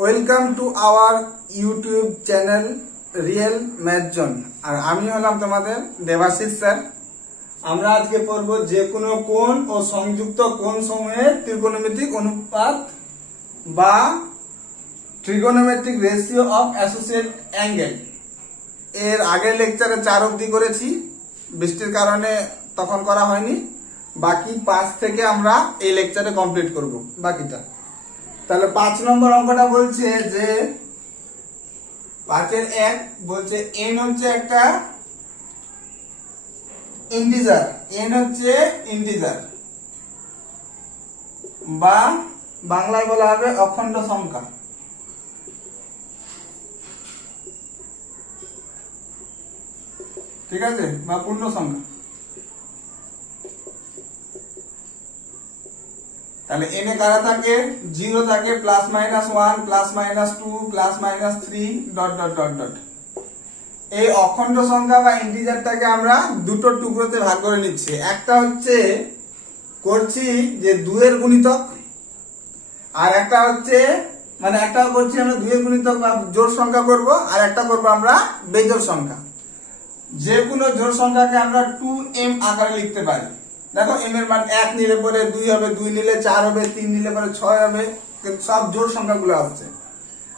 Welcome to our YouTube channel real math zone. আর আমি হলাম তোমাদের দেবাশিস স্যার। আমরা আজকে পড়ব যে কোনো কোণ ও সংযুক্ত কোণ সমূহের ত্রিকোণমিতিক অনুপাত বা trigonometric ratio of associate angle. এর আগের লেকচারে 4 অবধি করেছি, বৃষ্টির কারণে তখন করা হয়নি। বাকি 5 থেকে আমরা এই লেকচারে কমপ্লিট করব বাকিটা। তাহলে 5 নম্বর অঙ্কটা বলছে যে 5 এর 1 বলছে n হচ্ছে একটা ইন্টিজার, n হচ্ছে ইন্টিজার বা বাংলায় বলা হবে অখণ্ড সংখ্যা। ঠিক আছে, বা পূর্ণ সংখ্যা। তাহলে n এ কারা থাকে? 0 থাকে, plus minus 1, plus minus 2, plus minus 3, dot dot dot dot. এই অখণ্ড সংখ্যা বা ইন্টিজারটাকে আমরা দুটো টুকরোতে ভাগ করে নিচ্ছি। একটা হচ্ছে করছি যে 2 এর গুণিতক, আর একটা হচ্ছে একটা করছি আমরা 2 এর গুণিতক বা জোড় সংখ্যা করব, আর একটা করব আমরা বেজোড় সংখ্যা। যে কোনো জোড় সংখ্যাকে আমরা 2m আকারে লিখতে পারি। দেখো m এর মান 1 নিলে পরে 2 হবে, 2 নিলে 4 হবে, 3 নিলে পরে 6 হবে, কিন্তু সব জোড় সংখ্যাগুলো আসছে।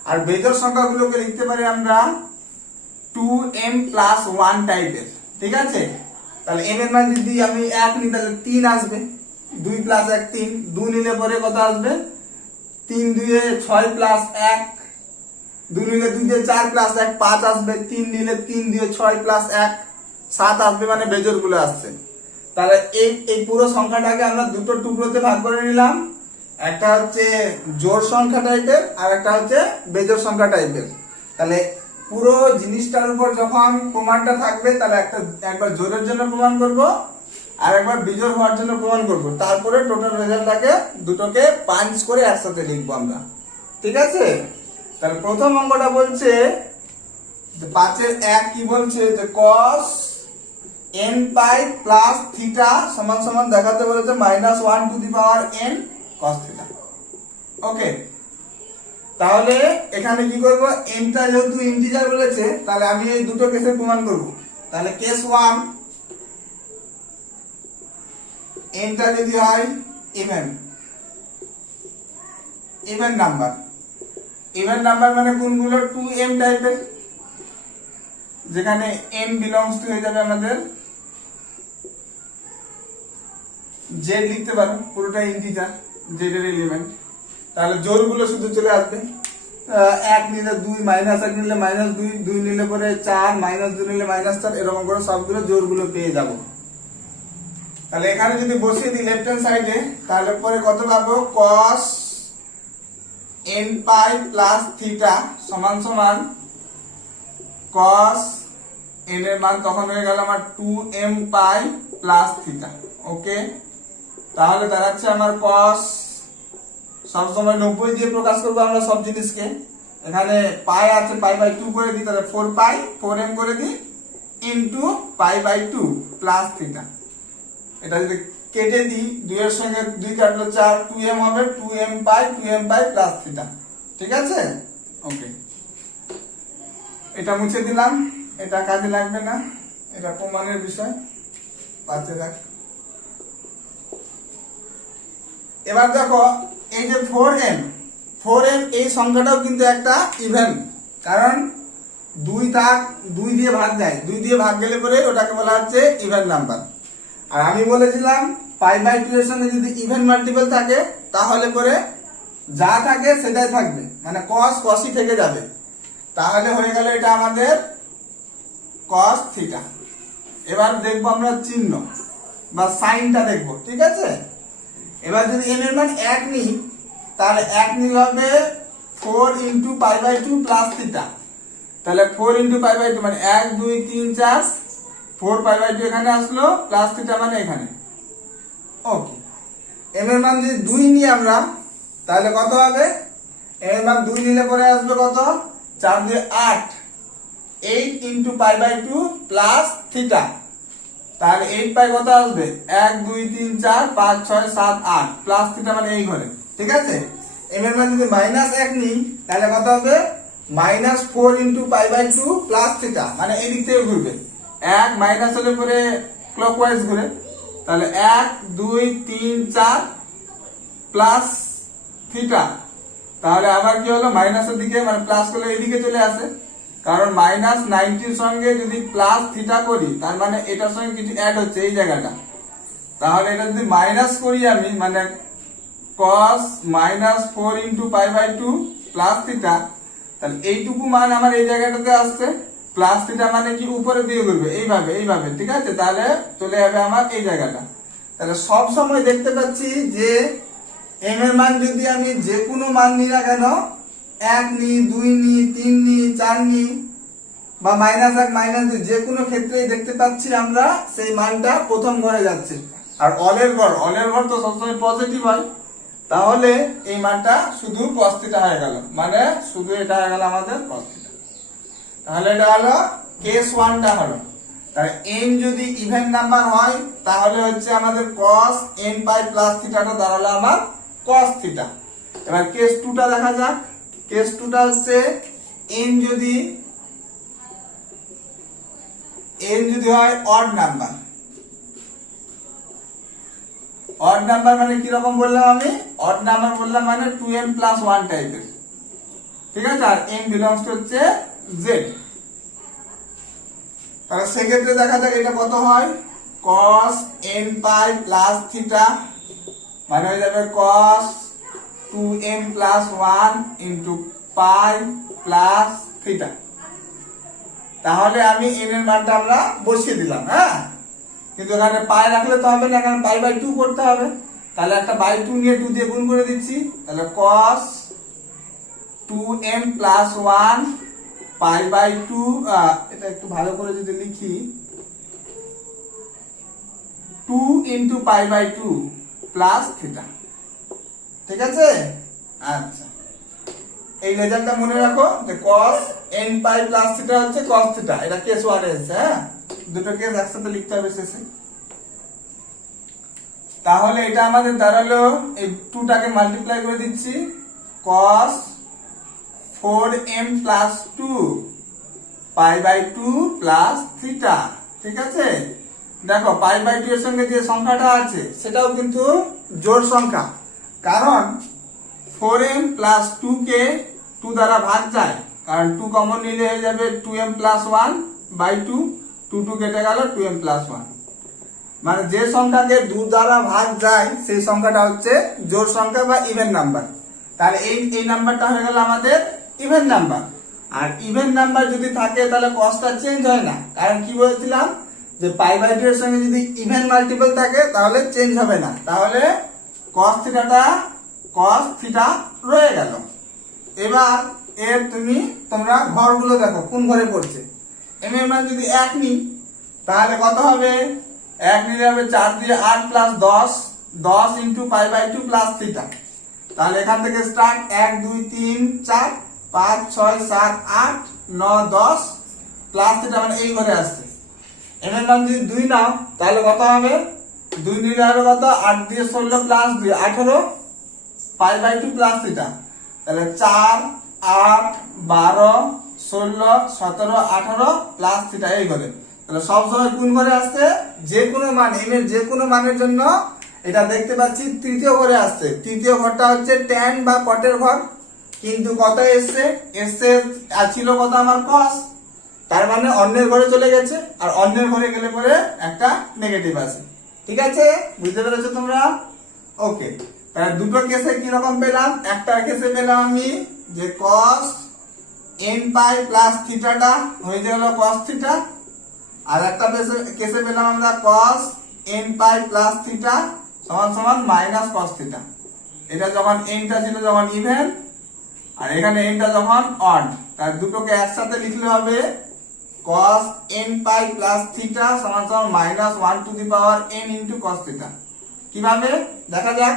আর বেজোড় সংখ্যাগুলোকে লিখতে পারি আমরা 2m প্লাস 1 টাইপের। ঠিক আছে, তাহলে m এর মান যদি আমি 1 নিই তাহলে 3 আসবে, 2 প্লাস 1 3, 2 নিলে পরে কত আসবে? 3 2 এ 6 প্লাস 1, 2 নিলে 2 দিয়ে 4 প্লাস 1 5 আসবে, 3 নিলে 3 দিয়ে 6 প্লাস 1 7 আসবে, মানে বেজোড় গুলো আসছে। তাহলে এই পুরো সংখ্যাটাকে আমরা দুটো টুকরোতে ভাগ করে নিলাম। একটা হচ্ছে জোড় সংখ্যা টাইপের, আর একটা হচ্ছে বেজোড় সংখ্যা টাইপের। তাহলে পুরো জিনিসটার উপর যখন প্রমাণটা থাকবে তাহলে একবার জোড়ের জন্য প্রমাণ করব, আর একবার বিজোড় হওয়ার জন্য প্রমাণ করব। তারপরে টোটাল রেজাল্টটাকে দুটোকে পাঞ্চ করে একসাথে লিখবো আমরা। ঠিক আছে, তাহলে প্রথম অঙ্কটা বলছে 5 এর 1 কি বলছে যে cos n pi plus theta সমান সমান দেখাতে বলেছে -1 to the power n cos theta. Okay, তাহলে এখানে কি করব? n টা যেহেতু ইন্টিজার বলেছে, তাহলে আমি এই দুটো কেসে প্রমাণ করব। তাহলে কেস 1, n টা যদি হয় ইভেন নাম্বার মানে কোনগুলো? 2m টাইপের, যেখানে n বিলংস টু হয়ে যাবে আমাদের z, লিখতে পারো পুরোটা ইন্টিজার, z এর এলিমেন্ট। তাহলে জোড়গুলো শুধু চলে আসবে, 1 নিলে 2, -1 নিলে -2, 2 নিলে পরে 4, -2 নিলে -4, এরকম করে সবগুলো জোড়গুলো পেয়ে যাব। তাহলে এখানে যদি বসিয়ে দিই লেফট হ্যান্ড সাইডে, তাহলে পরে কত পাবো? cos n pi plus theta সমান সমান cos n এর মান তখন হয়ে গেল আমার 2m পাই প্লাস থিটা। ওকে, তাহলে দাঁড়াচ্ছে আমার cos, সবসময় 90 দিয়ে প্রকাশ করবো আমরা সব জিনিসকে। এখানে পাই আছে, π/2 করে দিই, তাহলে 4π 4m করে দিই ইন্টু π/2 প্লাস থিটা। এটা যদি কেটে দিই, 2 এর সঙ্গে 2 কাটলো 4, 2m হবে, 2m পাই প্লাস থিটা। ঠিক আছে, ওকে, এটা মুছে দিলাম, এটা কাজে লাগবে না, এটা প্রমাণের বিষয়, পাশে রাখ। এবার দেখো এই যে 4m এই সংখ্যাটাও কিন্তু একটা ইভেন, কারণ 2 দিয়ে ভাগ যায়, 2 দিয়ে ভাগ গেলে পরে ওটাকে বলা হচ্ছে ইভেন নাম্বার। আর আমি বলেছিলাম π/2 এর সঙ্গে যদি ইভেন মাল্টিপল থাকে তাহলে পরে যা থাকে সেটাই থাকবে, মানে cos থেকে যাবে। তাহলে হয়ে গেল এটা আমাদের cos থিটা। এবার দেখবো আমরা চিহ্ন বা সাইনটা দেখবো। ঠিক আছে, এবার যদি m এর মান 1 নিই, তাহলে 1 নিলে হবে 4 ইন্টু π/2 প্লাস থিটা। তাহলে 4 ইন্টু π/2 মানে 1 2 3 4, 4 π/2 এখানে আসলো, প্লাস থিটা মানে এখানে। ওকে, m এর মান যদি 2 নিই আমরা, তাহলে কত হবে? m এর মান 2 নিলে পরে আসবে কত? 4 2 8, 8 ইন্টু π/2 প্লাস থিটা। তাহলে 8 পাই কত আসবে? 1 2 3 4 5 6 7 8 প্লাস থিটা মানে এই ঘরে। ঠিক আছে, m এর মান যদি -1 নিই তাহলে কত হবে -4 * π/2 প্লাস থিটা, মানে এই দিক থেকে ঘুরবে 1 মাইনাস হলে পরে ক্লকওয়াইজ ঘুরে, তাহলে 1 2 3 4 প্লাস থিটা, তাহলে আবার কি হলো মাইনাসের দিকে মানে প্লাস করলে এইদিকে চলে আসে, কারণ -90 সঙ্গে যদি প্লাস থিটা করি তার মানে এটার সঙ্গে কিছু অ্যাড হচ্ছে এই জায়গাটা, তাহলে এটা যদি মাইনাস করি আমি মানে cos -4 * π/2 প্লাস থিটা, তাহলে এইটুকু মান আমার এই জায়গাটাতে আসছে, প্লাস থিটা মানে কি উপরের দিকে ঘুরবে এইভাবে এইভাবে, ঠিক আছে, তাহলে চলে যাবে আমার এই জায়গাটা। তাহলে সব সময় দেখতে পাচ্ছি যে m এর মান যদি আমি যে কোনো মান নিই না কেন, 1 নিই 2 নিই 3 নিই 4 নিই বা -1 -2 যে কোনো ক্ষেত্রেই দেখতে পাচ্ছি আমরা সেই মানটা প্রথম ঘরে যাচ্ছে। আর অলের ঘর তো সবসময় পজিটিভ হয়, তাহলে এই মানটা শুধু cos θ হয়ে গেল, মানে শুধু এটা হয়ে গেল আমাদের cos θ। তাহলে এটা হলো কেস 1 টা হলো। তাহলে n যদি ইভেন নাম্বার হয় তাহলে হচ্ছে আমাদের cos n π প্লাস থিটা টা দাঁড়ালো আমার cos θ। এবার কেস 2 টা দেখা যাক। কেস 2 টা হচ্ছে n যদি হয় অড নাম্বার। অড নাম্বার মানে কি রকম বললাম আমি? অড নাম্বার বললাম মানে 2n + 1 টাইপের, ঠিক আছে, আর n বিলংস টু হচ্ছে z। তাহলে সেক্ষেত্রে দেখা যাক এটা কত হয়, cos n π প্লাস থিটা মানে হয়ে যাবে cos 2n + 1 * π প্লাস থিটা। তাহলে আমি n এর মানটা আমরা বসিয়ে দিলাম, হ্যাঁ, কিন্তু এখানে পাই রাখলে তো হবে না, এখানে π/2 করতে হবে, তাহলে একটা /2 নিয়ে 2 দিয়ে গুণ করে দিচ্ছি, তাহলে cos 2n + 1 π/2, এটা একটু ভালো করে যদি লিখি 2 * π/2 প্লাস থিটা, ঠিক আছে। আচ্ছা, এই রেজাল্টটা মনে রাখো যে cos n π প্লাস থিটা হচ্ছে cos থিটা, এটা কেস 1 এসে, হ্যাঁ, দুটো কেস একসাথে লিখতে হবে শেষে। তাহলে এটা আমাদের দাঁড়ালো, এই 2 টাকে মাল্টিপ্লাই করে দিচ্ছি, cos 4m + 2 π/2 প্লাস থিটা, ঠিক আছে। দেখো π/2 এর সঙ্গে যে সংখ্যাটা আছে সেটাও কিন্তু জোড় সংখ্যা, কারণ 4m + 2 কে 2 দ্বারা ভাগ যায়, কারণ 2 কমন নিলে হয়ে যাবে 2m + 1/2, 2 কেটে গেল 2m + 1, মানে যে সংখ্যাকে 2 দ্বারা ভাগ যায় সেই সংখ্যাটা হচ্ছে জোড় সংখ্যা বা ইভেন নাম্বার। তাহলে এই নাম্বারটা হয়ে গেল আমাদের ইভেন নাম্বার। আর ইভেন নাম্বার যদি থাকে তাহলে কসটা চেঞ্জ হয় না, কারণ কি বলেছিলাম যে π/2 এর সঙ্গে যদি ইভেন মাল্টিপল থাকে তাহলে চেঞ্জ হবে না, তাহলে cos থিটা রয়ে গেল। এবার এর তোমরা ঘরগুলো দেখো কোন ঘরে পড়ছে। m এর মান যদি 1 নিই তাহলে কত হবে, 1 নিলে হবে 4 দিয়ে 8 + 10 * π/2 প্লাস থিটা। তাহলে এখান থেকে স্টার্ট 1 2 3 4 5 6 7 8 9 10 প্লাস থিটা, মানে এই ঘরে আসছে। m এর মান যদি 2 নাও তাহলে কত হবে, 2 নিলে হবে কত, 8 দিয়ে 16 প্লাস 2 18 π/2 প্লাস থিটা, তাহলে 4 8 12 16 17 18 প্লাস থিটা এই ঘরে। তাহলে সব সময় কোন ঘরে আসছে, যে কোনো মান m এর যে কোনো মানের জন্য এটা দেখতে পাচ্ছি তৃতীয় ঘরে আসছে। তৃতীয় ঘরটা হচ্ছে tan বা cot এর ঘর, কিন্তু কত এসছে ছিল কত আমার cos, তার মানে অন্যের ঘরে চলে গেছে, আর অন্যের ঘরে গেলে পরে একটা নেগেটিভ আসে, ঠিক আছে, বুঝতে পেরেছো তোমরা? ওকে, তাহলে দুটো কেসে কি রকম পেলাম, একটা কেসে পেলাম আমি যে cos n π প্লাস থিটাটা হয়ে গেল cos থিটা, আর একটা কেসে পেলাম আমরা cos n π প্লাস থিটা সমান মাইনাস cos থিটা। এটা যখন n টা ছিল যখন ইভেন, আর এখানে n টা যখন অড, তার দুটোকে একসাথে লিখলে হবে cos n π প্লাস থিটা সমান minus 1 to the power n into cos theta. কিভাবে দেখা যাক,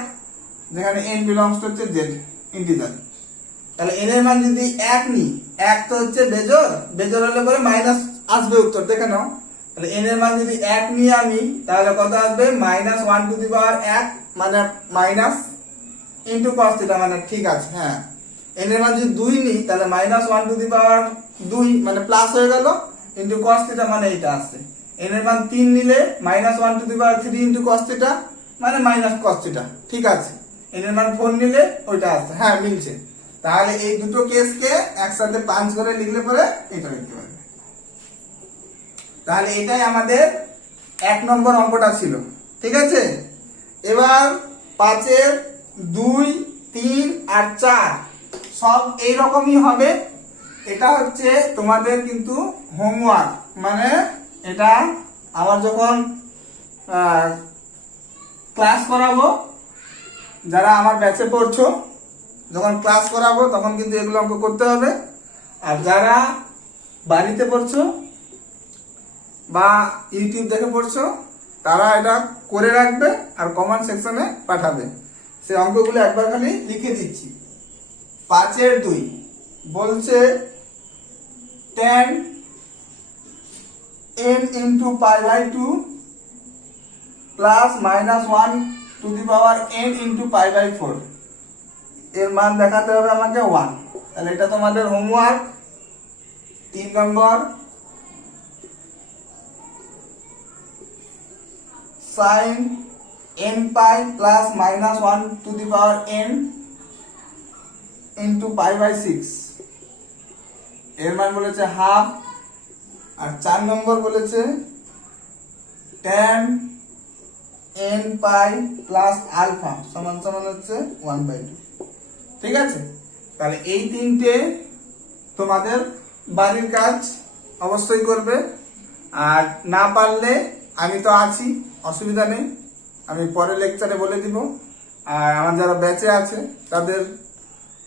যেখানে n বিলংস টু হচ্ছে z ইন্টিজার। তাহলে n এর মান যদি 1 নিই, 1 তো হচ্ছে বেজোড় হলে পরে মাইনাস আসবে উত্তর, দেখে নাও। তাহলে n এর মান যদি 1 নিই আমি তাহলে কত আসবে, -1 টু দি পাওয়ার 1 মানে মাইনাস ইন্টু কস থিটা, মানে ঠিক আছে। হ্যাঁ, n এর মান যদি 2 নিই তাহলে -1 টু দি পাওয়ার 2 মানে প্লাস হয়ে গেল, ইন্টু কস থিটা মানে এইটা আসছে। n এর মান 3 নিলে -1 to the power 3 into cos theta মানে মাইনাস কস থিটা, ঠিক আছে। n এর মান 4 নিলে ওইটা আসছে। হ্যাঁ, মিলছে। তাহলে এই দুটো কেসকে একসাথে পাঞ্চ করে লিখলে পরে এটা লিখতে পারবে। তাহলে এটাই আমাদের 1 নম্বর অঙ্কটা ছিল, ঠিক আছে। এবার 5 এর 2, 3 আর 4 সব এই রকমই হবে। এটা হচ্ছে তোমাদের কিন্তু হোমওয়ার্ক, মানে এটা আবার যখন ক্লাস করাবো, যারা আমার ব্যাচে পড়ছো, যখন ক্লাস করাবো তখন কিন্তু এগুলো অঙ্ক করতে হবে। আর যারা বাড়িতে পড়ছো বা ইউটিউব দেখে পড়ছো তারা এটা করে রাখবে আর কমেন্ট সেকশনে পাঠাবে। সেই অঙ্কগুলো একবার খালি লিখে দিচ্ছি। 5 এর 2 বলছে tan n into pi by 2 plus -1 to the power n into pi by 4 এর মান দেখাতে হবে আমাকে 1। তাহলে এটা তোমাদের homework. 3 number, sin n pi plus -1 to the power n into pi by 6 এর মান বলেছে হাফ। আর 4 নম্বর বলেছে tan n pi plus alpha সমান সমান হচ্ছে 1/2, ঠিক আছে। তাহলে এই তিনটে তোমাদের বাড়ির কাজ অবশ্যই করবে। আর না পারলে আমি তো আছি, অসুবিধা নেই, আমি পরের লেকচারে বলে দিব। আর আমার যারা ব্যাচে আছে তাদের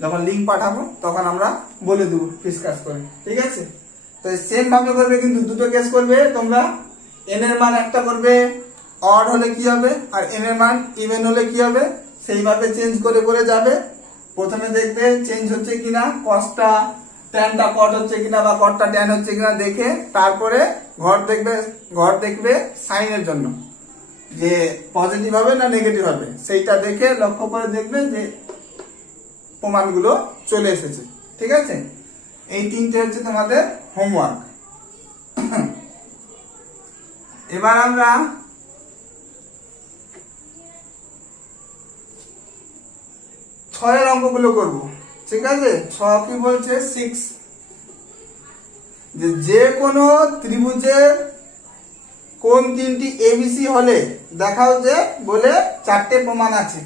যখন লিঙ্ক পাঠাবো তখন আমরা বলে দেবো ডিসকাস করে, ঠিক আছে। তো সেম ভাবে করবে, কিন্তু দুটো কেস করবে তোমরা। n এর মান একটা করবে অড হলে কি হবে, আর n এর মান ইভেন হলে কি হবে, সেইভাবে চেঞ্জ করে করে যাবে। প্রথমে দেখবে চেঞ্জ হচ্ছে কিনা, কসটা ট্যানটা কট হচ্ছে কিনা বা কটটা ট্যান হচ্ছে কিনা দেখে তারপরে ঘর দেখবে সাইনের জন্য যে পজিটিভ হবে না নেগেটিভ হবে, সেইটা দেখে লক্ষ্য করে দেখবে যে প্রমাণগুলো চলে এসেছে, ঠিক আছে। এই তিনটে হচ্ছে তোমাদের হোমওয়ার্ক। এবার আমরা ছয়ের অঙ্কগুলো করব, ঠিক আছে। 6 কি বলছে 6, যে কোনো ত্রিভুজের কোন তিনটি এবিসি হলে দেখাও যে বলে 4টে প্রমাণ আছে।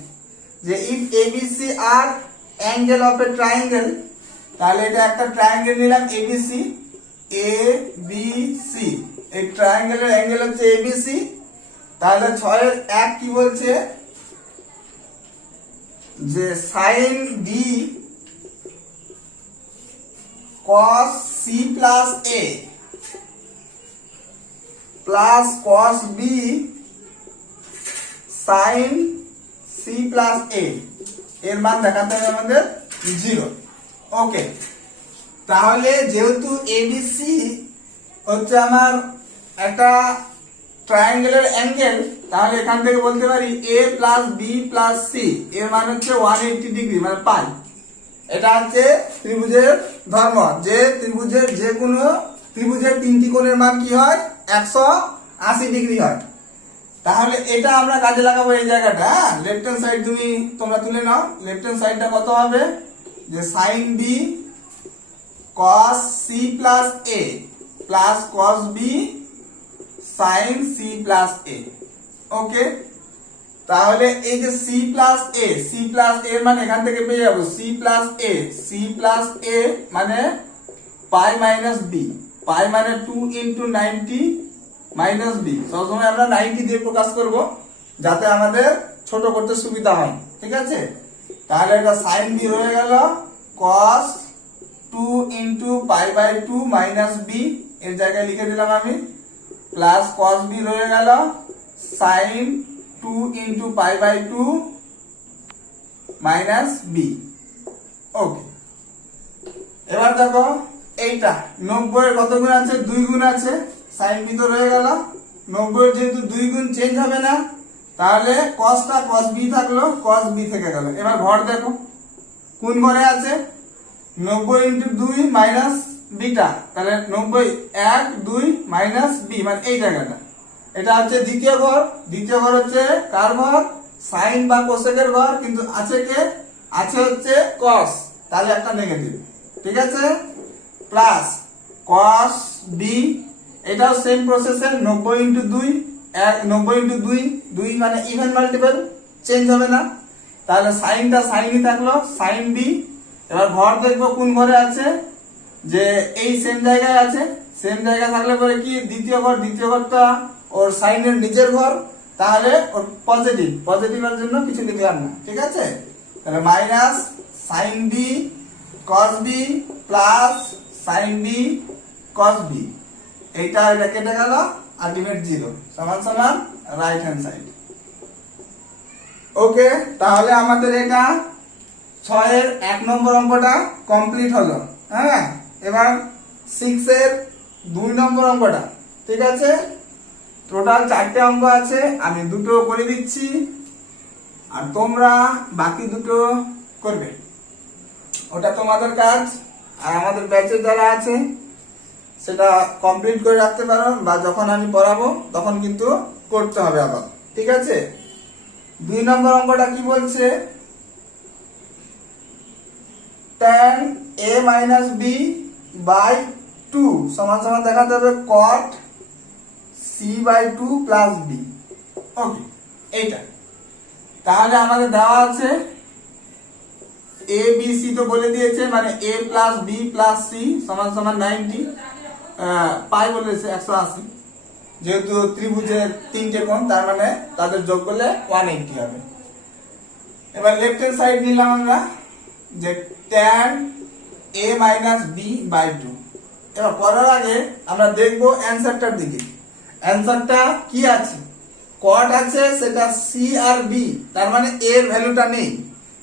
যে if ABC are angle of a triangle, তাহলে এটা একটা ট্রায়াঙ্গেল নিলাম এবিসি, এ বি সি, এই ট্রায়াঙ্গেলের অ্যাঙ্গেল হচ্ছে এবিসি। তাহলে 6 এর 1 কি বলছে যে sine D cos c plus a plus cos b sin c plus a এর মান দেখাতে হবে আমাদের 0। ওকে, তাহলে যেহেতু এবিসি হচ্ছে আমার একটা ট্রায়াঙ্গেলের অ্যাঙ্গেল, তাহলে এখান থেকে বলতে পারি a plus b plus c এর মান হচ্ছে 180 ডিগ্রি মানে পাই। এটা হচ্ছে ত্রিভুজের ধর্ম, যে ত্রিভুজের যে কোনো ত্রিভুজের তিনটি কোণের মান কি হয় 180 ডিগ্রি হয়। তাহলে এটা আমরা কাজে লাগাবো এই জায়গাটা। লেফট হ্যান্ড সাইড তোমরা তুলে নাও। লেফট হ্যান্ড সাইডটা কত হবে যে sin b cos c plus a plus cos b sin c plus a। ওকে, তাহলে এই যে c plus a এর মানে এখান থেকে পেয়ে যাবো c plus a মানে পাই মাইনাস b, পাই মানে 2 into 90 মাইনাস b। সবসময় আমরা 90 দিয়ে প্রকাশ করব যাতে আমাদের ছোট করতে সুবিধা হয়, ঠিক আছে। তাহলে এটা sin b হয়ে গেল cos 2 into pi by 2 minus b, এর জায়গায় লিখে দিলাম আমি, প্লাস cos b হয়ে গেল sin 2 into pi by 2 minus b। Okay, এবার দেখো এইটা 90 এর কত গুণ আছে, 2 গুণ আছে, sin b তো রয়ে গেল। 90 এর যেহেতু 2 গুণ চেঞ্জ হবে না, তাহলে কসটা কস বি থাকলো, কস বি থেকে গেল। এবার ঘর দেখো কোন ঘরে আছে, 90 ইন্টু 2 মাইনাস বিটা, তাহলে 90 1 2 মাইনাস বি, মানে এই জায়গাটা। এটা হচ্ছে দ্বিতীয় ঘর। দ্বিতীয় ঘর হচ্ছে কার ঘর, সাইন বা কোসেকের ঘর, কিন্তু আছে কে, আছে হচ্ছে কস, তাহলে একটা নেগেটিভ, ঠিক আছে। প্লাস কস বি, এটাও সেম প্রসেসের 90 ইন্টু 2, 90 ইন্টু 2, 2 মানে ইভেন মাল্টিপল, চেঞ্জ হবে না, তাহলে সাইনটা সাইনই থাকলো, সাইন বি। এবার ঘর দেখবো কোন ঘরে আছে, যে এই সেম জায়গায় আছে, সেম জায়গায় থাকলে পরে কি দ্বিতীয় ঘর, দ্বিতীয় ঘরটা ওর সাইনের নিজের ঘর, তাহলে ওর পজিটিভ, পজিটিভের জন্য কিছু লিখলাম না, ঠিক আছে। তাহলে minus sine B cos B plus sine B cos B, এটা এটা কেটে গেল, আলটিমেট 0 সমান সমান রাইট হ্যান্ড সাইড। ওকে, তাহলে আমাদের এটা 6 এর 1 নম্বর অঙ্কটা কমপ্লিট হলো। হ্যাঁ, এবার 6 এর 2 নম্বর অঙ্কটা, ঠিক আছে। টোটাল 4টে অঙ্ক আছে, আমি 2টো করে দিচ্ছি আর তোমরা বাকি 2টো করবে, ওটা তোমাদের কাজ। আর আমাদের ব্যাচে যারা আছে সেটা কমপ্লিট করে রাখতে পারো, বা যখন আমি পড়াবো তখন কিন্তু করতে হবে আবার, ঠিক আছে। 2 নম্বর অঙ্কটা কি বলছে, tan a minus b by 2 সমান সমান দেখাতে হবে cot c by 2 plus b। ওকে, এইটা তাহলে আমাদের দেওয়া আছে a b c তো বলে দিয়েছে, মানে a plus b plus c সমান সমান 90, পাই বলেছে 180, যেহেতু ত্রিভুজের 3টে কোণ, তার মানে তাদের যোগ করলে 180 হবে। এবার লেফট হ্যান্ড সাইড নিলাম আমরা, যে tan a minus b by 2। এবার করার আগে আমরা দেখবো অ্যানসারটার দিকে। অ্যানসারটা কি আছে, cot আছে, সেটা c আর b, তার মানে a এর ভ্যালুটা নেই,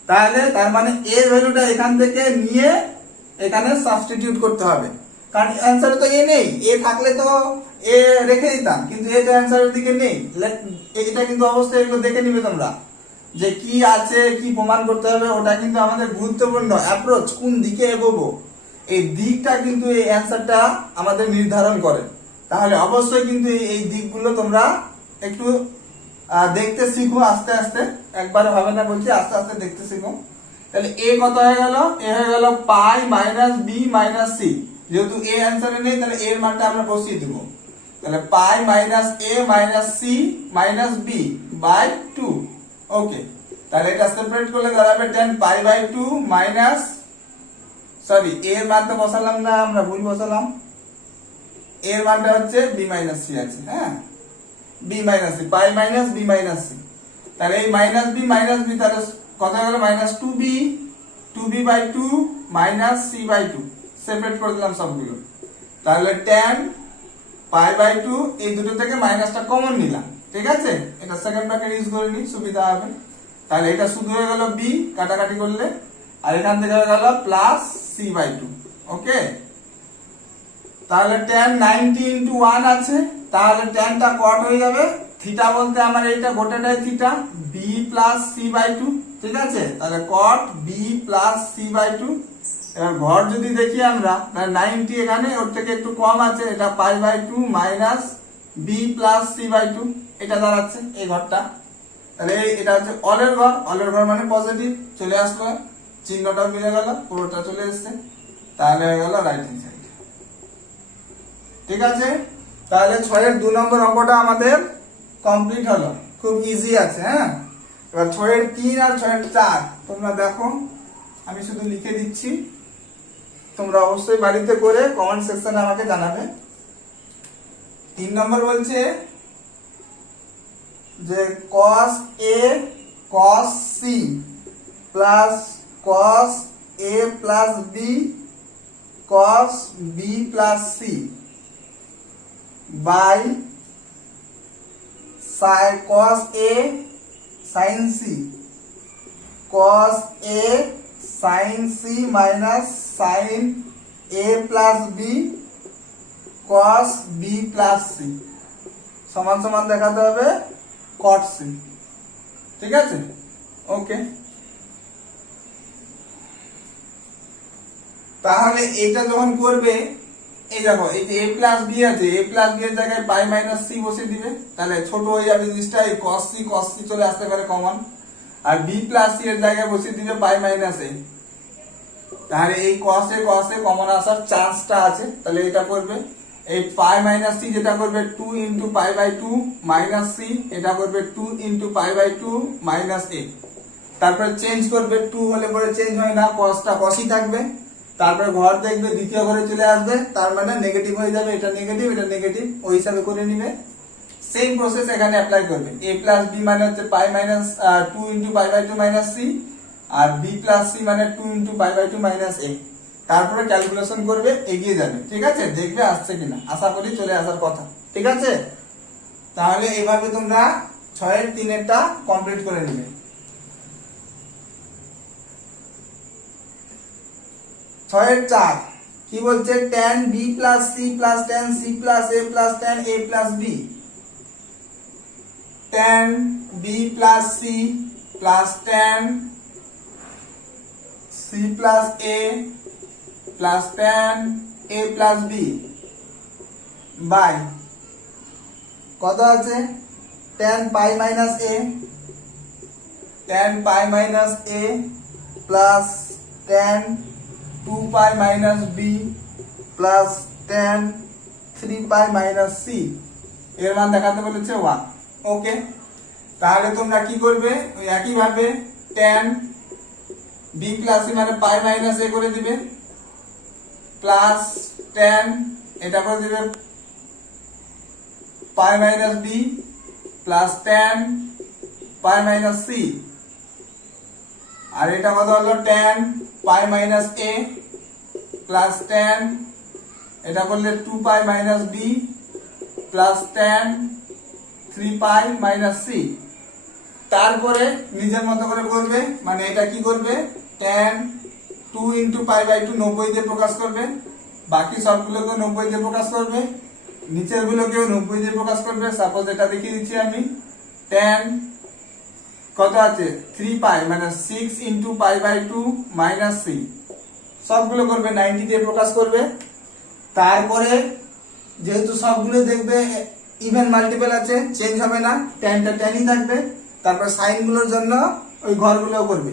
তাহলে তার মানে a এর ভ্যালুটা এখান থেকে নিয়ে এখানে সাবস্টিটিউট করতে হবে, কারণ অ্যানসারে তো a নেই, a থাকলে তো a রেখে দিতাম, কিন্তু এটা অ্যানসারের দিকে নেই। এটা কিন্তু অবশ্যই এগুলো দেখে নিবে তোমরা, যে কি আছে, কি প্রমাণ করতে হবে, ওটা কিন্তু আমাদের গুরুত্বপূর্ণ। অ্যাপ্রোচ কোন দিকে এগোবো, এই দিকটা কিন্তু এই অ্যানসারটা আমাদের নির্ধারণ করে। তাহলে অবশ্যই কিন্তু এই দিকগুলো তোমরা একটু দেখতে শিখো আস্তে আস্তে, একবারে হবে না বলছি, আস্তে আস্তে দেখতে শিখো। তাহলে a কত হয়ে গেল, a হয়ে গেল pi minus b minus c, যেহেতু a অ্যানসারে নেই তাহলে a এর মানটা আমরা বসিয়ে দেব। তাহলে pi minus a minus c minus b by 2। Okay, তাহলে এটা সেপারেট করলে দাঁড়াবে tan pi by 2 minus, sorry a এর মানটা বসালাম না, আমরা ভুল বসালাম, a এর মানটা হচ্ছে b মাইনাস c আছে। হ্যাঁ, b মাইনাস c, পাই মাইনাস b মাইনাস c, তাহলে এই মাইনাস b মাইনাস b, তাহলে কত হয়ে গেল minus 2b by 2 minus c by 2, separate করে দিলাম সবগুলো। তাহলে tan পাই বাই 2, এই দুটো থেকে মাইনাসটা কমন নিলাম, ঠিক আছে। এটা সেকেন্ড ব্র্যাকেট ইউজ করে নি, সুবিধা হবে। তাহলে এটা শুধু হয়ে গেল b, কাটাকাটি করলে, আর এখান থেকে হয়ে গেল প্লাস c বাই 2। ওকে, তাহলে tan 90 ইনটু 1 আছে, তাহলে tanটা cot হয়ে যাবে, থিটা বলতে আমার এইটা গোটাটাই theta, b plus c by 2, ঠিক আছে। তাহলে cot b plus c by 2। এবার ঘর যদি দেখি আমরা, 90 এখানে ওর থেকে একটু কম আছে, এটা pi by 2 minus b plus c by 2, এটা দাঁড়াচ্ছে এই ঘরটা। তাহলে এটা হচ্ছে অলের ঘর, অলের ঘর মানে পজিটিভ, চলে আসলো, চিহ্নটাও মিলে গেল, পুরোটা চলে এসছে, তাহলে হয়ে গেল রাইট হ্যান্ড সাইড, ঠিক আছে। তাহলে 6 এর 2 নম্বর অঙ্কটা আমাদের কমপ্লিট হলো, খুব ইজি আছে। হ্যাঁ, এবার 6 এর 3 আর 6 এর 4 তোমরা দেখো, আমি শুধু লিখে দিচ্ছি, তোমরা অবশ্যই বাড়িতে করে কমেন্ট সেকশনে আমাকে জানাবে। 3 নম্বর বলছে যে cos a cos c plus cos a plus b cos b plus c by cos a sin c cos a sin c minus sin a plus b cos b plus c সমান সমান দেখাতে হবে cot c। ঠিক আছে, ওকে। তাহলে এটা যখন করবে, এই দেখো এই যে a প্লাস বি আছে, a প্লাস বি এর জায়গায় পাই মাইনাস সি বসে দিবে, তাহলে ছোট হয়ে যাবে জিনিসটা, এই cos c চলে আসতে পারে কমন, আর b প্লাস সি এর জায়গায় বসে দিবে পাই মাইনাস a, তাহলে এই cos এ কমন আসার চান্সটা আছে, তাহলে এটা করবে। এই পাই মাইনাস সি যেটা করবে 2 into pi by 2 minus C, এটা করবে 2 into pi by 2 minus a, তারপরে চেঞ্জ করবে, 2 হলে পরে চেঞ্জ হয় না, cosটা cosই থাকবে, তারপরে ঘর দেখবে দ্বিতীয় ঘরে চলে আসবে, তার মানে নেগেটিভ হয়ে যাবে, এটা নেগেটিভ এটা নেগেটিভ, ওই হিসাবে করে নিবে। সেম প্রসেস এখানে অ্যাপ্লাই করবে, a প্লাস বি মানে হচ্ছে pi minus 2 into pi by 2 minus C, আর বি প্লাস সি মানে 2 into pi by 2 minus a, তারপরে ক্যালকুলেশন করবে, এগিয়ে যাবে, ঠিক আছে, দেখবে আসছে কিনা, আশা করি চলে আসার কথা, ঠিক আছে। তাহলে এইভাবে তোমরা 6 এর 3 এরটা কমপ্লিট করে নেবে। 6 এর 4 কি বলছে, tan b plus c plus tan c plus a plus tan a plus b, tan b plus c plus tan c plus a plus tan a plus b by কত আছে, tan pi minus a, tan pi minus a plus tan 2 pi minus b plus tan 3 pi minus c, এর মান দেখাতে বলেছে 1, ওকে। তাহলে তোমরা কি করবে, ওই একই ভাবে tan b প্লাস c মানে পাই মাইনাস a করে দিবে, প্লাস tan এটা করে দিবে পাই minus b plus tan pi minus c, আর এটা কত হলো tan pi minus a plus tan এটা করলে 2 pi minus b plus tan 3 pi minus c, তারপরে নিজের মতো করে করবে, মানে এটা কি করবে, tan 2 ইন্টু পাই বাই 2 90 দিয়ে প্রকাশ করবে, বাকি সবগুলোকে 90 দিয়ে প্রকাশ করবে, নিচের গুলোকেও 90 দিয়ে প্রকাশ করবে। সাপোজ এটা দেখিয়ে দিচ্ছি আমি, tan কত আছে 3 পাই মানে 6 into pi by 2 minus c, সবগুলো করবে 90 দিয়ে প্রকাশ করবে। তারপরে যেহেতু সবগুলো দেখবে ইভেন মাল্টিপল আছে, চেঞ্জ হবে না, ট্যানটা ট্যানই থাকবে, তারপর সাইন গুলোর জন্য ওই ঘরগুলো করবে,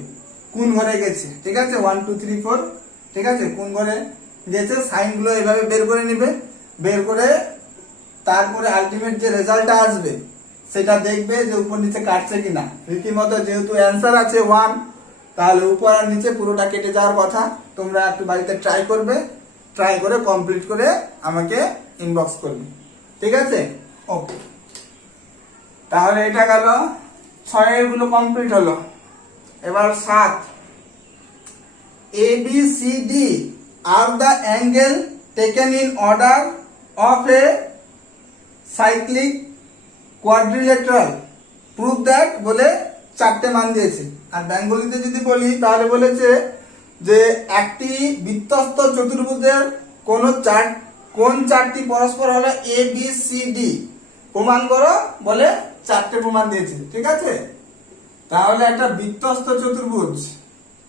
কোন ঘরে গেছে, ঠিক আছে, 1 2 3 4, ঠিক আছে, কোন ঘরে গেছে সাইন গুলো এভাবে বের করে নিবে, বের করে তারপরে আলটিমেট যে রেজাল্টটা আসবে সেটা দেখবে যে উপর নিচে কাটছে কিনা, রীতিমতো যেহেতু অ্যান্সার আছে 1, তাহলে উপর আর নিচে পুরোটা কেটে যাওয়ার কথা। তোমরা একটু বাড়িতে ট্রাই করবে, ট্রাই করে কমপ্লিট করে আমাকে ইনবক্স করবে, ঠিক আছে, ওকে। তাহলে এটা গেল 6 এর গুলো কমপ্লিট হলো। এবার 7, ABCD are the angle taken in order of a cyclic quadrilateral, prove that বলে 4টে মান দিয়েছে। আর বেঙ্গলিতে যদি বলি তাহলে বলেছে যে একটি বৃত্তস্থ চতুর্ভুজের কোন 4টি পরস্পর হলো ABCD প্রমাণ করো বলে 4টে প্রমাণ দিয়েছে, ঠিক আছে। তাহলে একটা বৃত্তস্থ চতুর্ভুজ,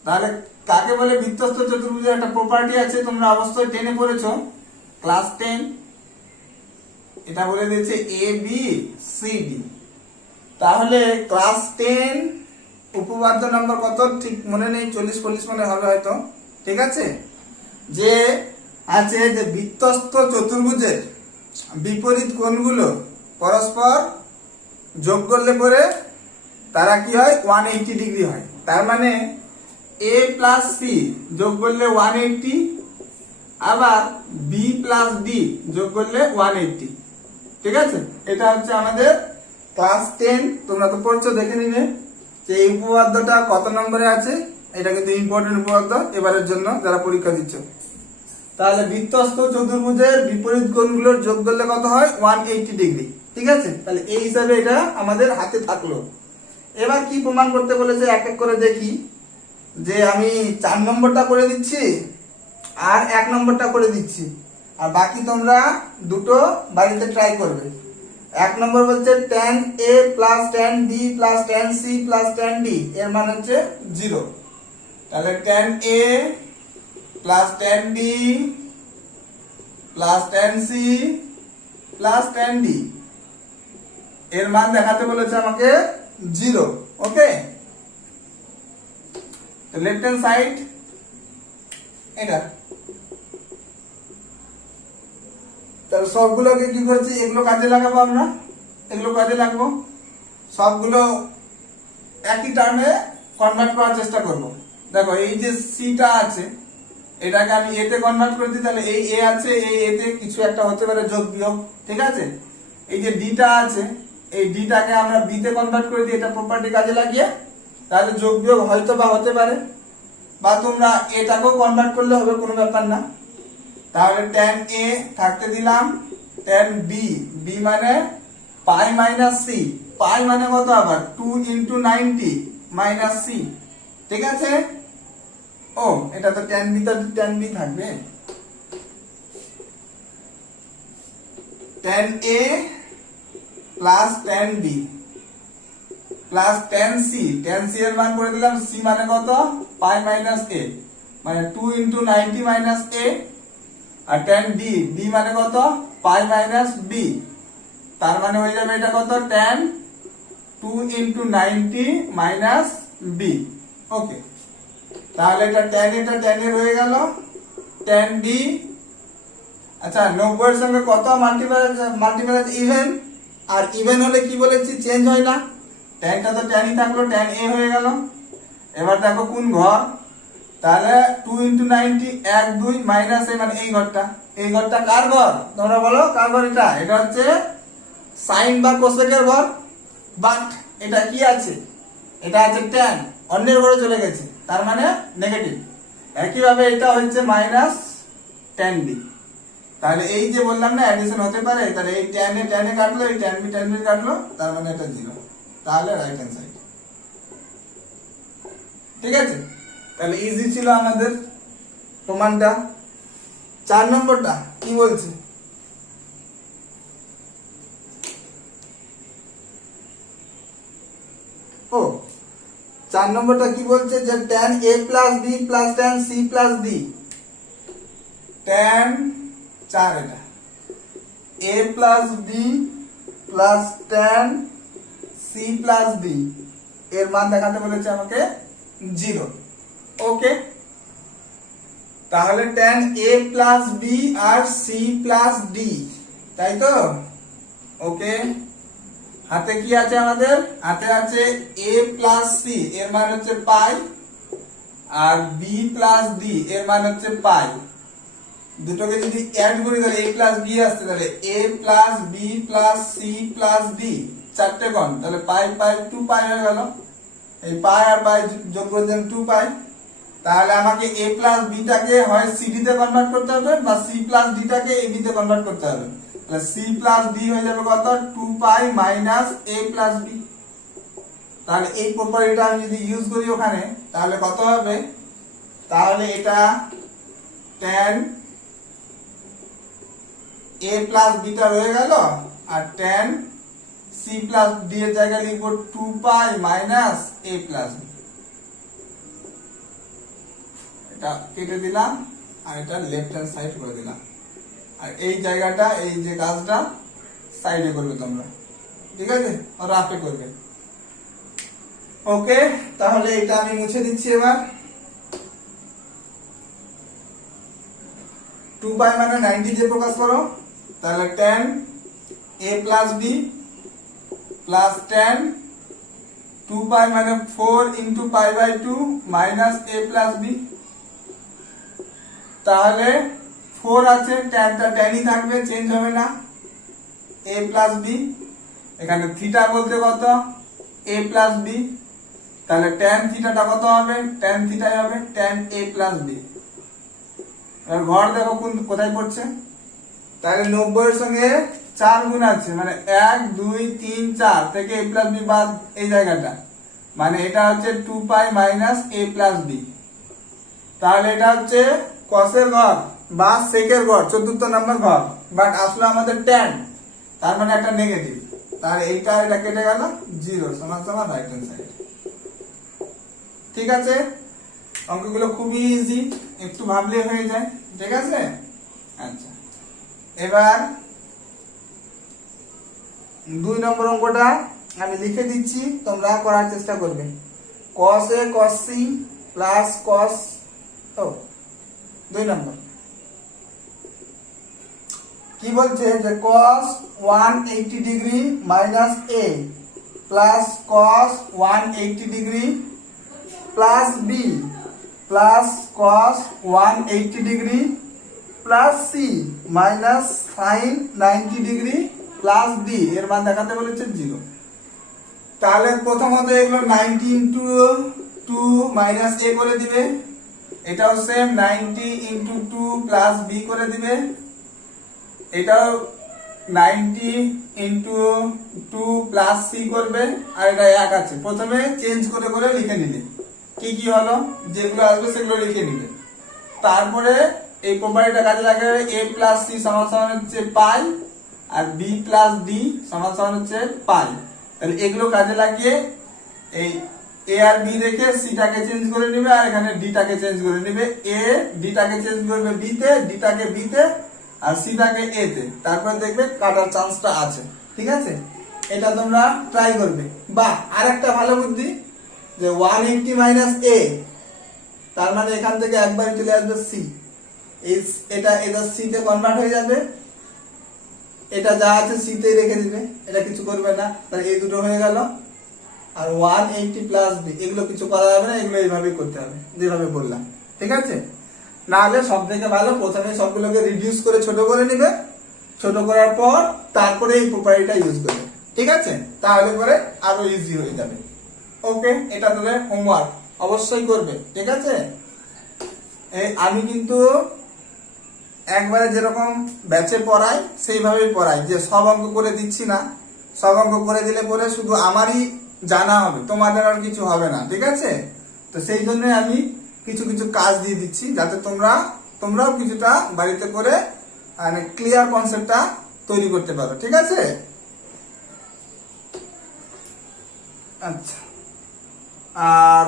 তাহলে কাকে বলে বৃত্তস্থ চতুর্ভুজের একটা প্রপার্টি আছে, তোমরা অবশ্যই 10 এ পড়েছো, ক্লাস 10, এটা বলে দিয়েছে ABCD। তাহলে ক্লাস 10 উপপাদ্য নম্বর কত ঠিক মনে নেই, 40-40 মনে হবে হয়তো, ঠিক আছে, যে আছে যে বৃত্তস্থ চতুর্ভুজের বিপরীত কোণগুলো পরস্পর যোগ করলে পরে তারা কি হয় 180 ডিগ্রি হয়। তার মানে A প্লাস C যোগ করলে 180, আবার B প্লাস D যোগ করলে 180, ঠিক আছে। এটা হচ্ছে আমাদের ক্লাস 10, তোমরা তো পড়ছো, দেখে নিবে যে এই উপপাদ্যটা কত নম্বরে আছে। এটা কিন্তু ইম্পর্টেন্ট উপপাদ্য এবারের জন্য যারা পরীক্ষা দিচ্ছ। তাহলে বৃত্তস্থ চতুর্ভুজের বিপরীত কোণগুলোর যোগ করলে কত হয় 180 ডিগ্রি, ঠিক আছে। তাহলে এই হিসাবে এটা আমাদের হাতে থাকলো। এবার কি প্রমাণ করতে বলেছে এক এক করে দেখি, যে আমি 4 নম্বরটা করে দিচ্ছি আর 1 নম্বরটা করে দিচ্ছি, আর বাকি তোমরা দুটো বাড়িতে ট্রাই করবে। এক নম্বর বলছে tan a plus tan b plus tan c plus tan d এর মান হচ্ছে 0। তাহলে tan a plus tan b plus tan c plus tan d এর মান দেখাতে বলেছে আমাকে 0। ওকে, তো লেফট হ্যান্ড সাইড এটা, তাহলে সবগুলোকে কি করছি, এগুলো কাজে লাগাবো আমরা, এগুলো কাজে লাগবো, সবগুলো একই টার্মে কনভার্ট করার চেষ্টা করব। দেখো এই যে সিটা আছে এটাকে আমি এ তে কনভার্ট করে দিই, তাহলে এই এ আছে, এই এ তে কিছু একটা হতে পারে যোগ বিয়োগ, ঠিক আছে। এই যে ডিটা আছে, এই ডিটাকে আমরা বি তে কনভার্ট করে দিই, এটা প্রপার্টি কাজে লাগিয়ে, তাহলে যোগ বিয়োগ হয়তো বা হতে পারে, বা তোমরা এটাকেও কনভার্ট করলে হবে, কোনো ব্যাপার না। তাহলে tan a থাকতে দিলাম, tan b, b মানে পাই মাইনাস সি, পাই মানে কত আবার 2 ইন্টু 90 মাইনাস সি, ঠিক আছে। ও এটা তো tan b, তো tan b থাকবে, tan a plus tan b plus tan c, tan c এর মান করে দিলাম, c মানে কত পাই মাইনাস a, মানে 2 ইন্টু 90 মাইনাস a, আর tan d, d মানে কত পাই মাইনাস b, তার মানে হয়ে যাবে এটা কত tan 2 ইন্টু 90 মাইনাস b। ওকে, তাহলে এটা tan এর হয়ে গেল, tan d, আচ্ছা 90 এর সঙ্গে কত মাল্টিপ্লাই ইভেন, আর ইভেন হলে কি বলেছি চেঞ্জ হয় না, ট্যানটা তো ট্যানই থাকলো, tan a হয়ে গেল। এবার দেখো কোন ঘর, তাহলে 2 ইন্টু 90 1 2 মাইনাস a মানে এই ঘরটা, এই ঘরটা কার ঘর তোমরা বলো, কার ঘর এটা, এটা হচ্ছে সাইন বা কোসেকের ঘর, বাট এটা কি আছে, এটা আছে tan, অন্যের ঘরে চলে গেছে, তার মানে নেগেটিভ। একইভাবে এটা হচ্ছে মাইনাস tan b, তাহলে এই যে বললাম না অ্যাডিশন হতে পারে, তাহলে এই tan এ কাটলো, এই tan b কাটলো, তার মানে এটা 0, তাহলে রাইট হ্যান্ড সাইড, ঠিক আছে। তাহলে ইজি ছিল আমাদের প্রমাণটা। 4 নম্বরটা কি বলছে, ও 4 নম্বরটা কি বলছে যে tan a plus b plus tan c plus d, tan 4 এটা a plus b plus tan c plus d এর মান দেখাতে বলেছে আমাকে 0। ওকে, তাহলে tan a প্লাস b আর c প্লাস d, তাই তো। ওকে, হাতে কি আছে আমাদের, হাতে আছে a প্লাস c এর মান হচ্ছে পাই, আর b প্লাস d এর মান হচ্ছে পাই, দুটোকে যদি অ্যাড করি তাহলে a প্লাস b আসছে, তাহলে a plus b plus c plus d, চারটে কোণ, তাহলে পাই পাই 2 পাই হয়ে গেল, এই পাই আর পাই যোগ করে দিলাম 2 পাই। তাহলে আমাকে a প্লাস b টাকে হয় c d তে কনভার্ট করতে হবে, বা c প্লাস d টাকে a b তে কনভার্ট করতে হবে, তাহলে c প্লাস d হয়ে যাবে কত 2 pi minus a plus b। তাহলে এই প্রপার্টিটা আমি যদি ইউজ করি ওখানে, তাহলে কত হবে, তাহলে এটা tan a প্লাস b টা রয়ে গেল, আর tan c প্লাস d এর জায়গায় লিখবো 2 pi minus a plus b, এটা কেটে দিলাম, আর এটা লেফট হ্যান্ড সাইড করে দিলাম, আর এই জায়গাটা, এই যে কাজটা সাইডে করবে তোমরা, ঠিক আছে, রাফে করবে। ওকে, তাহলে এটা আমি মুছে দিচ্ছি এবার। 2 পাই মানে 90 দিয়ে প্রকাশ করো, তাহলে tan a plus b plus tan 2 pi মানে 4 into pi by 2 minus a plus b, তাহলে 4 আছে, ট্যানটা ট্যানই থাকবে, চেঞ্জ হবে না, a প্লাস b, এখানে থিটা বলতে কত a প্লাস b, তাহলে tan থিটাটা কত হবে, tan থিটাই হবে tan a প্লাস b। এবার ঘর দেখো কোথায় পড়ছে, তাহলে 90 এর সঙ্গে 4 গুণ আছে, মানে 1 2 3 4 থেকে a প্লাস b বাদ এই জায়গাটা, মানে এটা হচ্ছে 2 pi minus a plus b। তাহলে এটা হচ্ছে কসের ঘর বা সেকের ঘর, চতুর্থ নম্বর ঘর, বাট আসলে আমাদের tan, তার মানে একটা নেগেটিভ, তার এইটা এটা কেটে গেল, 0 সমান সমান রাইট হ্যান্ড সাইড। ঠিক আছে, অঙ্কগুলো খুবই ইজি, একটু ভাবলে হয়ে যায়। ঠিক আছে, আচ্ছা এবার 2 নম্বর অঙ্কটা আমি লিখে দিচ্ছি, তোমরা করার চেষ্টা করবে। cos a cos c plus cos 2 নম্বর কি বলছে যে cos 180 degree minus a plus cos 180 degree plus b plus cos 180 degree plus c minus sin 90 degree plus d এর মান দেখাতে বলেছে 0। তাহলে প্রথমত এগুলো 90 ইনটু 2 মাইনাস a করে দিবে, এটাও সেম 90 ইনটু 2 প্লাস b করে দিবে, এটাও 90 ইনটু 2 প্লাস c করবে, আর এটা এক আছে। প্রথমে চেঞ্জ করে করে লিখে নিলে কি কি হলো, যেগুলো আসবে সেগুলো লিখে নিলে। তারপরে এই প্রপার্টিটা কাজে লাগাবে, a প্লাস c সমান সমান হচ্ছে পাই, আর b প্লাস d সমান সমান হচ্ছে পাই। তাহলে এগুলো কাজে লাগিয়ে এই a আর b রেখে c টাকে চেঞ্জ করে নেবে, আর এখানে d টাকে চেঞ্জ করে নেবে। a d টাকে চেঞ্জ করবে b তে, d টাকে b তে, আর c টাকে a তে। তারপরে দেখবে কাটার চান্সটা আছে। ঠিক আছে, এটা তোমরা ট্রাই করবে। বা আরেকটা ভালো বুদ্ধি, যে 180 মাইনাস a, তার মানে এখান থেকে একবার চলে আসবে c, এটা c তে কনভার্ট হয়ে যাবে, এটা যা আছে c তে রেখে দিবে, এটা কিছু করবে না। তাহলে এই দুটো হয়ে গেল। আর 180 প্লাস b, এগুলো কিছু করা যাবে না, এগুলো এইভাবেই করতে হবে যেভাবে বললাম। ঠিক আছে, না হলে সব থেকে ভালো প্রথমে সবগুলোকে রিডিউস করে ছোট করে নিবে, ছোট করার পর তারপরে এই প্রপার্টিটা ইউজ করবে। ঠিক আছে, তাহলে পরে আরো ইজি হয়ে যাবে। ওকে, এটা তোদের হোমওয়ার্ক অবশ্যই করবে। ঠিক আছে, আমি কিন্তু একবারে যেরকম ব্যাচে পড়াই সেইভাবেই পড়াই, যে সব অঙ্ক করে দিচ্ছি না। সব অঙ্ক করে দিলে পরে শুধু আমারই জানা হবে, তোমাদের আর কিছু হবে না। ঠিক আছে, তো সেই জন্য আমি কিছু কিছু কাজ দিয়ে দিচ্ছি, যাতে তোমরাও কিছুটা বাড়িতে করে মানে ক্লিয়ার কনসেপ্টটা তৈরি করতে পারো। ঠিক আছে, আচ্ছা আর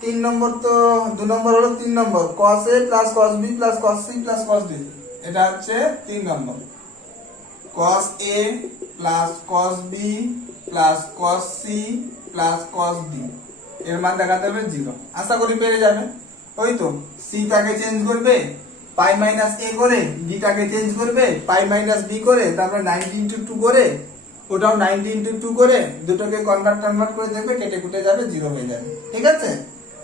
3 নম্বর তো 2 নম্বর হলো 3 নম্বর cos a plus cos b plus cos c plus cos d, এটা হচ্ছে 3 নম্বর। cos a plus cos b plus cos c plus cos d এর মান দেখাতে হবে 0। আশা করি পেরে যাবে। ওই তো c টাকে চেঞ্জ করবে পাই মাইনাস a করে, d টাকে চেঞ্জ করবে পাই মাইনাস b করে, তারপর 90 ইনটু 2 করে, ওটাও 90 ইনটু 2 করে, দুটোকে কনভার্ট করে দেবে, কেটে কুটে যাবে, 0 হয়ে যাবে। ঠিক আছে,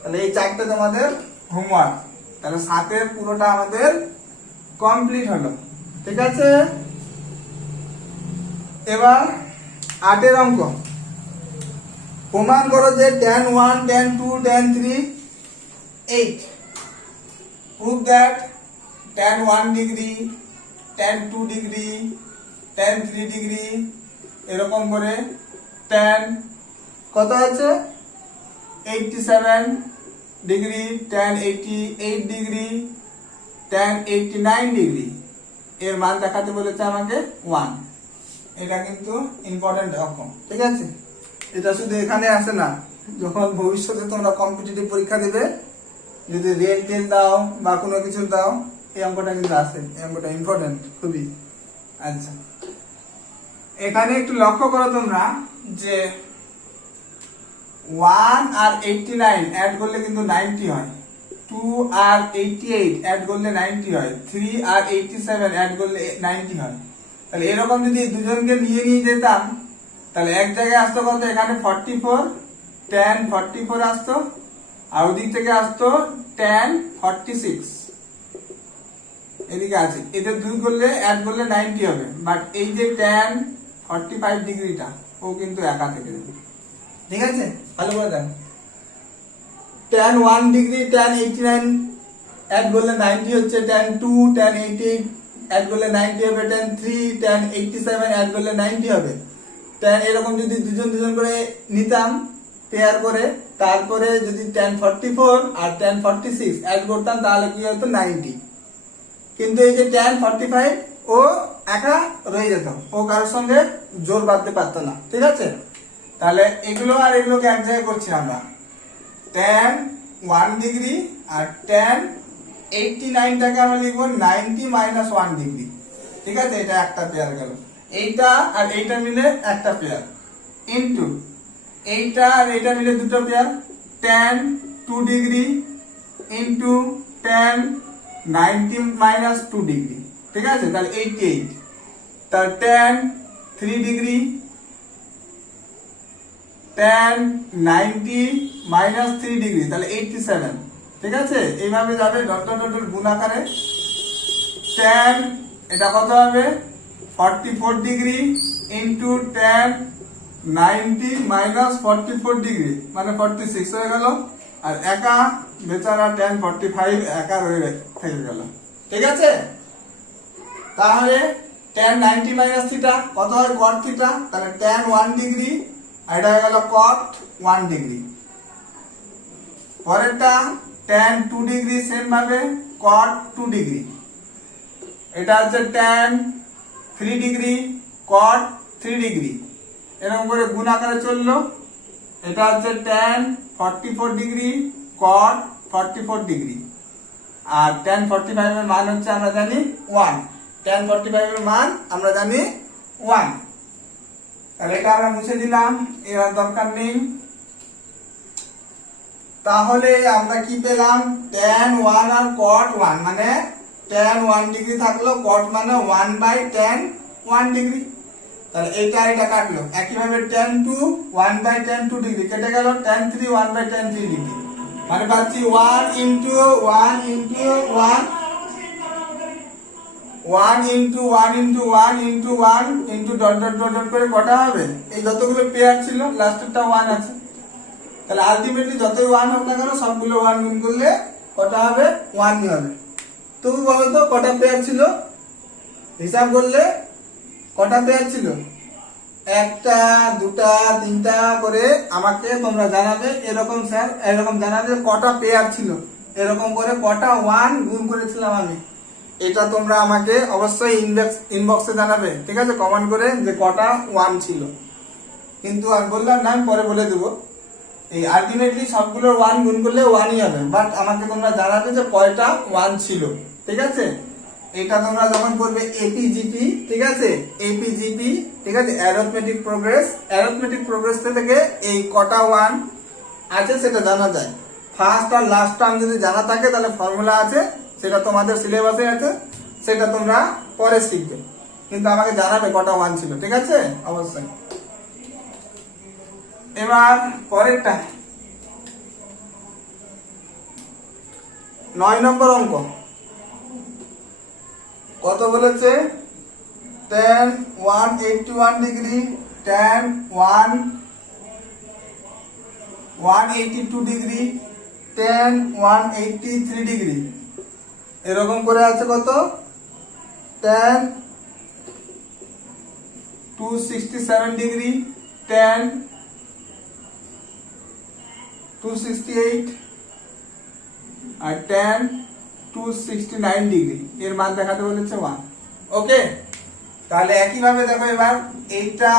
তাহলে এই চারটে তোমাদের হোমওয়ার্ক। তাহলে 7 পুরোটা আমাদের কমপ্লিট হলো। ঠিক আছে, এবার 8 অঙ্ক। প্রমাণ করো যে tan 1 tan 2 tan 3 8, prove that tan 1 degree tan 2 degree tan 3 degree এরকম করে tan কত আছে 87 degree tan 88 degree tan 89 degree এর মান দেখাতে বলেছে আমাকে 1। এটা কিন্তু ইম্পর্টেন্ট অঙ্ক। ঠিক আছে, এটা শুধু এখানে আসে না, যখন ভবিষ্যতে তোমরা কম্পিটিটিভ পরীক্ষা দেবে, যদি রেল টেল দাও বা কোনো কিছু দাও, এই অঙ্কটা কিন্তু আসে। এই অঙ্কটা ইম্পর্টেন্ট খুবই। আচ্ছা, এখানে একটু লক্ষ্য করো তোমরা যে 1 আর 89 অ্যাড করলে কিন্তু 90 হয়, 2 আর 88 অ্যাড করলে 90 হয়, 3 আর 87 অ্যাড করলে 90 হয়। তাহলে এরকম যদি দুজনকে নিয়ে যেতাম, তাহলে এক জায়গায় আসতো কত, এখানে 44 tan 44 আসতো, আর ওদিক থেকে আসতো tan 46, এদিকে আছে। এটা 2 করলে অ্যাড করলে 90 হবে, বাট এই যে tan 45 ডিগ্রিটা ও কিন্তু একা থেকে যাবে। ঠিক আছে, ভালো করে দেখো, tan 1 ডিগ্রি tan 89 অ্যাড করলে 90 হচ্ছে, tan 2 tan 88 অ্যাড করলে 90 হবে, tan 3 tan 87 অ্যাড করলে 90 হবে। tan এরকম যদি দুজন করে নিতাম পেয়ার করে, তারপরে যদি tan 44 আর tan 46 অ্যাড করতাম, তাহলে কি হতো 90। কিন্তু এই যে tan 45 ও একা রয়ে যেত, ও কারোর সঙ্গে জোর বাঁধতে পারতো না, ঠিক আছে। তাহলে এগুলো আর এগুলোকে এক জায়গায় করছি আমরা, tan 1 ডিগ্রি আর tan 89টাকে আমরা লিখবো 90 মাইনাস 1 ডিগ্রি, ঠিক আছে। এটা একটা পেয়ার গেল, এইটা আর এইটা মিলে একটা পেয়ার, ইনটু এইটা আর এইটা মিলে দুটো pair, tan 2 degree into tan 90 minus 2 degree, ঠিক আছে। তাহলে 88, তার tan 3 degree tan 90 minus 3 degree, তাহলে 87, ঠিক আছে। এইভাবে যাবে ডট ডট ডট গুণ আকারে। tan এটা কত হবে 44 degree into tan 90 minus 44 degree মানে 46 হয়ে গেল, আর একা বেচারা tan 45 একা রয়ে থেকে গেল, ঠিক আছে। তাহলে tan 90 মাইনাস থিটা কত হয় cot থিটা, তাহলে tan 1 ডিগ্রি আর এটা হয়ে গেল cot 1 ডিগ্রি। পরেরটা tan 2 ডিগ্রি সেম ভাবে cot 2 ডিগ্রি, এটা হচ্ছে tan 3 ডিগ্রি cot 3 ডিগ্রি, এরকম করে গুণ আকারে চললো। এটা হচ্ছে tan 44 ডিগ্রি cot 44 ডিগ্রি, আর tan 45 এর মান হচ্ছে আমরা জানি 1, tan 45 এর মান আমরা জানি 1। তাহলে এটা আমরা মুছে দিলাম, এর আর দরকার নেই। তাহলে আমরা কি পেলাম, tan 1 আর cot 1 মানে tan 1 ডিগ্রি থাকলো, cot মানে 1/tan 1 ডিগ্রি। তাহলে এটা কাটলো, একইভাবে tan 2 1/tan 2 ডিগ্রি কেটে গেল, tan 3 1/tan 3 ডিগ্রি, মানে পাচ্ছি 1 into 1 into 1 1 into 1 into 1 into 1 into dot dot dot dot করে কটা হবে, এই যতগুলো পেয়ার ছিল লাস্টেরটা 1 আছে, তাহলে আলটিমেটলি যতই 1 হোক না কেন সবগুলো 1 গুণ করলে কটা হবে 1ই হবে। তুমি বলো তো কটা পেয়ার ছিল, হিসাব করলে কটা পেয়ার ছিল, একটা দুটা তিনটা করে আমাকে তোমরা জানাবে, এরকম স্যার এরকম জানাবে কটা পেয়ার ছিল, এরকম করে কটা 1 গুণ করেছিলাম আমি, এটা তোমরা আমাকে অবশ্যই ইনবক্সে জানাবে, ঠিক আছে, কমেন্ট করে যে কটা 1 ছিল। কিন্তু আমি বললাম না, আমি পরে বলে দেবো, এই আলটিমেটলি সবগুলোর 1 গুণ করলে 1ই হবে, বাট আমাকে তোমরা জানাবে যে কয়টা 1 ছিল, ঠিক আছে। এটা তোমরা যখন করবে এপিজিপি, ঠিক আছে, এপিজিপি, ঠিক আছে, অ্যারিথমেটিক প্রোগ্রেস থেকে এই কটা 1 আছে সেটা জানা যায়। ফার্স্ট আর লাস্ট টার্ম যদি জানা থাকে তাহলে ফর্মুলা আছে, সেটা তোমাদের সিলেবাসে আছে, সেটা তোমরা পরে শিখবে, কিন্তু আমাকে জানাবে কটা 1 ছিল, ঠিক আছে, অবশ্যই। এবার পরেরটা 9 নম্বর অঙ্ক কত বলেছে, tan 181 degree tan 182 degree tan 183 degree, এরকম করে আছে কত, tan 267 ডিগ্রি tan 268 আর tan 269 ডিগ্রি, এর মান দেখাতে বলেছে 1। ওকে, তাহলে একইভাবে দেখো এবার এইটা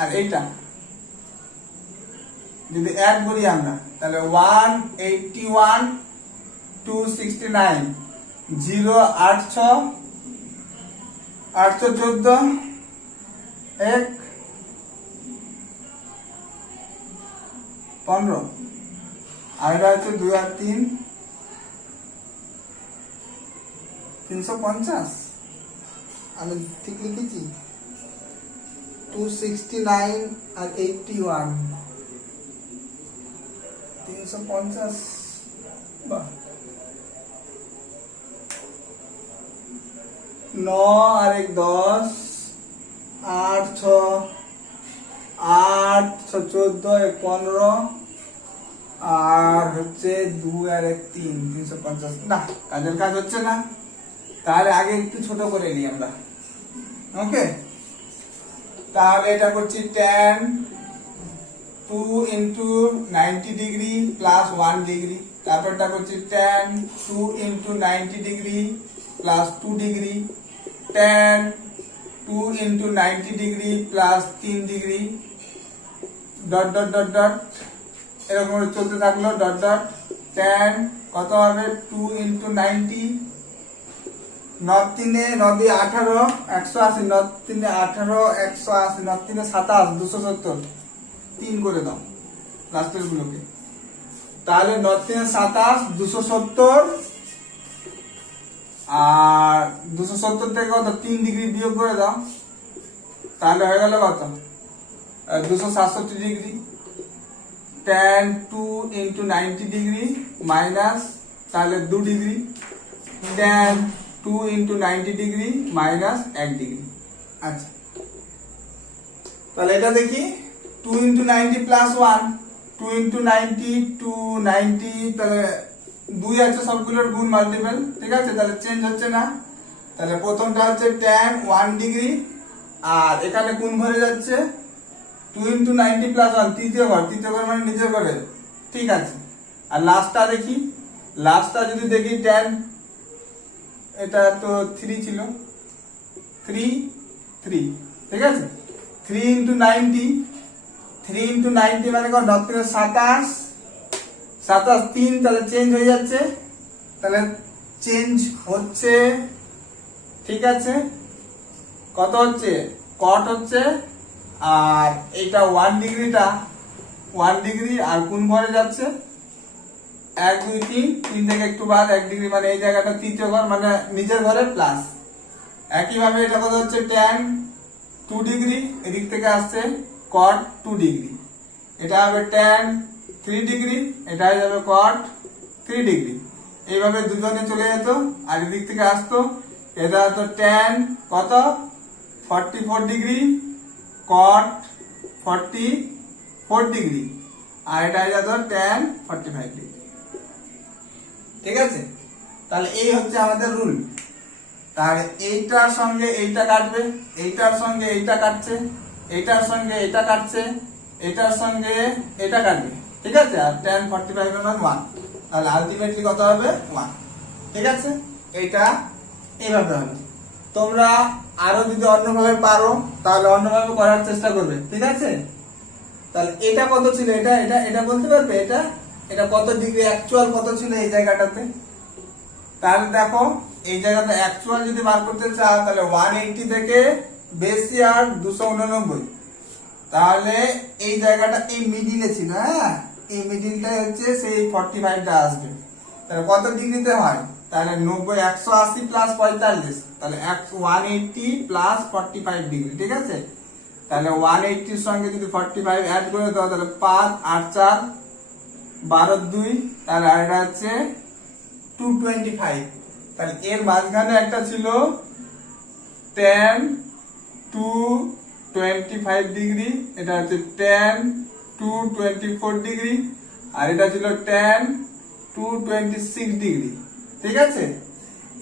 আর এইটা যদি অ্যাড করি আমরা, তাহলে 181 269 0 8 6 814 1 15, আর এটা হচ্ছে 2 আর 3 350, আমি ঠিক লিখেছি 269 আর 81 350, বাহ, 9 আর 1 10 8 6 8 6 14 1 15, আর হচ্ছে 2 আর 1 3 350, না কাজের কাজ হচ্ছে না, তাহলে আগে একটু ছোট করে নিই আমরা। ওকে, তাহলে এটা করছি tan 2 into 90 degree plus 1 degree, তারপরটা করছি tan 2 into 90 degree plus 2 degree, tan 2 into 90 degree plus 3 degree, dot dot dot dot এরকম করে চলতে থাকলো, ডট ডট tan কত হবে 2 ইন্টু 90, 9 3 9 18 180, 9 3 18 180, 9 3 27 270, 3 করে দাও লাস্টের গুলোকে। তাহলে 9 3 27 270, আর 270 থেকে কত 3 ডিগ্রি বিয়োগ করে দাও, তাহলে হয়ে গেল কত 267 degree. tan 2 into 90 degree minus তাহলে 2 degree, tan 2 into 90 degree minus 1 degree. আচ্ছা তাহলে এটা দেখি 2 ইন্টু 90 প্লাস 1, 2 ইন্টু 90 2 90, তাহলে 2 আছে সবগুলোর গুণ মাল্টিপল, ঠিক আছে, তাহলে চেঞ্জ হচ্ছে না। তাহলে প্রথমটা হচ্ছে tan 1 ডিগ্রি, আর এখানে কোন ঘরে যাচ্ছে 2 ইন্টু 90 প্লাস 1 তৃতীয় ঘর মানে নিচের ঘরে, ঠিক আছে। আর লাস্টটা দেখি, লাস্টটা যদি দেখি tan, এটা তো 3 ছিল, 3 3, ঠিক আছে, 3 ইন্টু 90, 3 ইন্টু 90 মানে কত 9 3 27 27 3, তাহলে চেঞ্জ হয়ে যাচ্ছে, তাহলে চেঞ্জ হচ্ছে, ঠিক আছে, কত হচ্ছে কট হচ্ছে, আর এইটা 1 ডিগ্রিটা 1 ডিগ্রি, আর কোন ঘরে যাচ্ছে 1 2 3, 3 থেকে একটু বাদ 1 ডিগ্রি মানে এই জায়গাটা তৃতীয় ঘর মানে নিচের ঘরে প্লাস। একইভাবে এটা কত হচ্ছে tan 2 ডিগ্রি, এদিক থেকে আসছে cot 2 ডিগ্রি, এটা হবে tan 3 ডিগ্রি, এটা হয়ে যাবে cot 3 ডিগ্রি। এইভাবে দুজনে চলে যেত, আর এদিক থেকে আসতো, এটা তো tan কত 44 ডিগ্রি cot 44 ডিগ্রি, আর এটা হয়ে যেত tan 45 ডিগ্রি, ঠিক আছে। তাহলে এই হচ্ছে আমাদের রুল। তাহলে এইটার সঙ্গে এইটা কাটবে, এইটার সঙ্গে এইটা কাটছে, এইটার সঙ্গে এটা কাটছে, এটার সঙ্গে এটা কাটবে, ঠিক আছে, আর tan 45 এর মান 1, তাহলে আলটিমেটলি কত হবে 1, ঠিক আছে। এইটা এইভাবে হবে। তোমরা আরো যদি অন্যভাবে পারো তাহলে অন্যভাবে করার চেষ্টা করবে, ঠিক আছে। তাহলে এটা কত ছিল, এটা এটা এটা বলতে পারবে, এটা এটা কত ডিগ্রি অ্যাকচুয়াল কত ছিল এই জায়গাটাতে। তাহলে দেখো এই জায়গাতে অ্যাকচুয়াল যদি বার করতে চাও তাহলে 180 থেকে বেশি আর 289, তাহলে এই জায়গাটা এই মিডিলে ছিল, হ্যাঁ এই মিডিলটাই হচ্ছে সেই 45টা আসবে। তাহলে কত ডিগ্রিতে হয়, তাহলে 90 180 প্লাস 45, তাহলে 180 প্লাস 45 ডিগ্রি, ঠিক আছে। তাহলে 180 এর সঙ্গে যদি 45 অ্যাড করে দাও তাহলে 5 8 4 12 2, তাহলে আর এটা হচ্ছে 225। তাহলে এর মাঝখানে একটা ছিল tan 225 ডিগ্রি, এটা হচ্ছে tan 224 ডিগ্রি, আর এটা ছিল tan 226 ডিগ্রি, ঠিক আছে।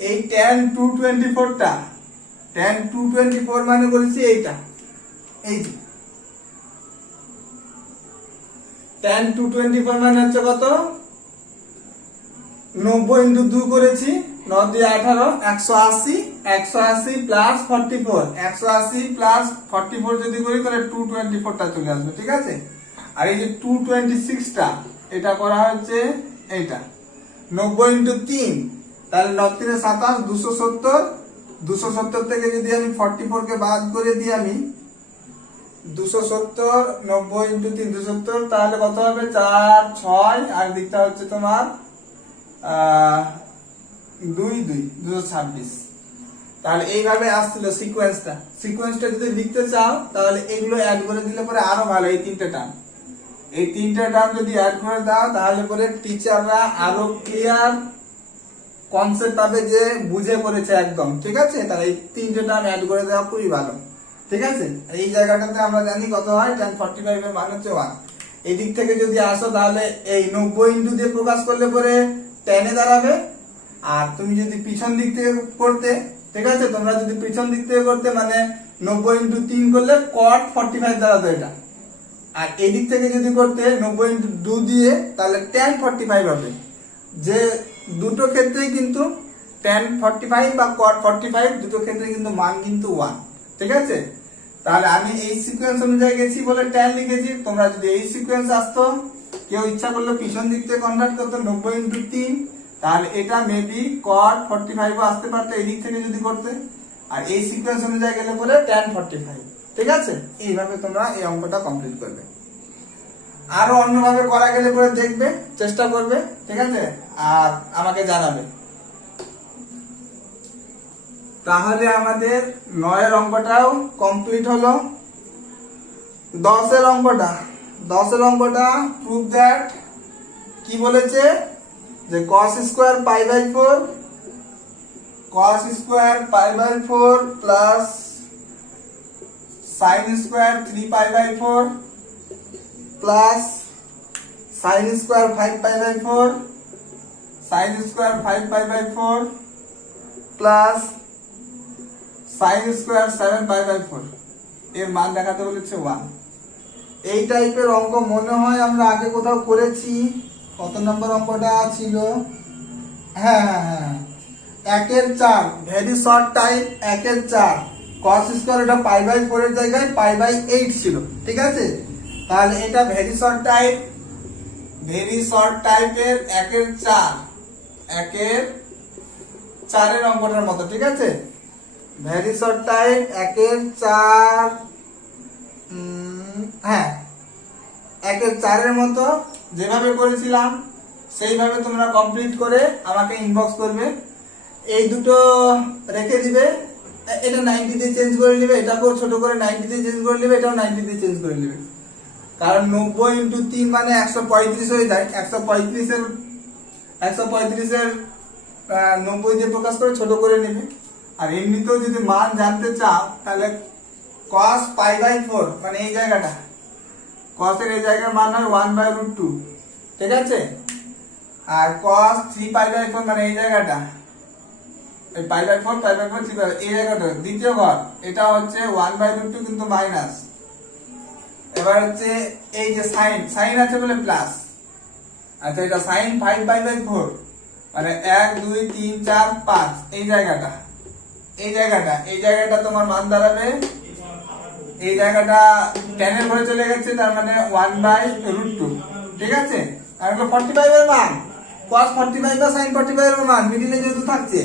এই tan 224টা tan 224 মানে বলছি এইটা, এই যে tan 224 মানে হচ্ছে কত 90 ইন্টু 2 করেছি, 9 দিয়ে 18 180, 180 প্লাস 44, 180 প্লাস 44 যদি করি তাহলে 224টা চলে আসবে, ঠিক আছে। আর এই যে 226টা এটা করা হচ্ছে এইটা 90 ইন্টু 3, তাহলে 9 3 27 270, 270 থেকে যদি আমি 44 কে বাদ করে দিই আমি 270, 90 ইন্টু 3 270, তাহলে কত হবে 4 6, আর দিকটা হচ্ছে তোমার 2 2 226। তাহলে এইভাবে আসছিল সিকোয়েন্সটা যদি লিখতে চাও তাহলে এগুলো অ্যাড করে দিলে পরে আরো ভালো। এই তিনটে টার্ম যদি অ্যাড করে দাও তাহলে পরে টিচাররা আরো ক্লিয়ার কনসেপ্ট পাবে যে বুঝে পড়েছে একদম, ঠিক আছে। তাহলে এই তিনটে টার্ম অ্যাড করে দেওয়া খুবই ভালো, ঠিক আছে। এই জায়গাটাতে আমরা জানি কত হয় tan 45 এর মান হচ্ছে 1। এই দিক থেকে যদি আসো তাহলে এই 90 ইন্টু দিয়ে প্রকাশ করলে পরে tan এ দাঁড়াবে, আর তুমি যদি পিছন দিক থেকে করতে, ঠিক আছে, তোমরা যদি পিছন দিক থেকে করতে মানে 90 ইন্টু 3 করলে cot 45 দাঁড়াতো এটা, আর এই দিক থেকে যদি করতে 90 ইন্টু 2 দিয়ে তাহলে tan 45 হবে। যে দুটো ক্ষেত্রেই কিন্তু tan 45 বা cot 45 দুটো ক্ষেত্রে কিন্তু মান কিন্তু 1, ঠিক আছে। তাহলে আমি এই সিকোয়েন্স অনুযায়ী গেছি বলে tan লিখেছি। তোমরা যদি এই সিকোয়েন্স আসতো, কেউ ইচ্ছা করলো পিছন দিক থেকে কনভার্ট করতে 90 × 3, তাহলে এটা মেবি cot 45 ও আসতে পারতো এই দিক থেকে যদি করতে, আর এই সিকোয়েন্স অনুযায়ী গেলে বলে tan 45, ঠিক আছে। এইভাবে তোমরা এই অঙ্কটা কমপ্লিট করবে। আরো অন্যভাবে করা গেলে পরে দেখবে, চেষ্টা করবে, ঠিক আছে, আর আমাকে জানাবে। তাহলে আমাদের 9 এর অঙ্কটাও কমপ্লিট হলো। 10 এর অঙ্কটা প্রুভ দ্যাট কি বলেছে যে cos square π/4 plus sin square 3π/4 plus sin square 5π/4 sin square 5π/4 plus sin square 7π/4 এর মান দেখাতে বলেছে 1। এই টাইপের অঙ্ক মনে হয় আমরা আগে কোথাও করেছি। কত নম্বর অঙ্কটা ছিল? হ্যাঁ 1/4, very short type 1/4 cos square, এটা π/4 এর জায়গায় π/8 ছিল, ঠিক আছে। তাহলে এটা ভেরি শর্ট টাইপের 1/4 এর অঙ্কটার মতো, ঠিক আছে। ভেরি শর্ট টাইপ 1/4, হ্যাঁ 1/4 এর মতো যেভাবে করেছিলাম সেইভাবে তোমরা কমপ্লিট করে আমাকে ইনবক্স করবে। এই দুটো রেখে দিবে, এটা 90 দিয়ে চেঞ্জ করে নেবে, এটাকেও ছোট করে 90 দিয়ে চেঞ্জ করে নেবে, এটাও 90 দিয়ে চেঞ্জ করে নেবে। কারণ 90 × 3 মানে 135 হয়ে যায়। 135 এর 90 দিয়ে প্রকাশ করে ছোট করে নেবে। আর এমনিতেও যদি মান জানতে চাও তাহলে cos π/4 মানে এই জায়গাটা, cos এর এই জায়গার মান হয় 1/√2, ঠিক আছে। আর cos 3π/4 মানে এই জায়গাটা, এই π/4 3π/4 এই জায়গাটা দ্বিতীয় ঘর, এটা হচ্ছে 1/√2 কিন্তু মাইনাস। এবার হচ্ছে এই যে sin আছে বলে প্লাস, আচ্ছা এটা sin 5π/4 মানে 1 2 3 4 5 এই জায়গাটা তোমার মান দাঁড়াবে, এই জায়গাটা tan এর ঘরে চলে গেছে, তার মানে 1/√2, ঠিক আছে। আর 45 এর মান cos 45 বা sin 45 এর মান মিডিলে যেহেতু থাকছে,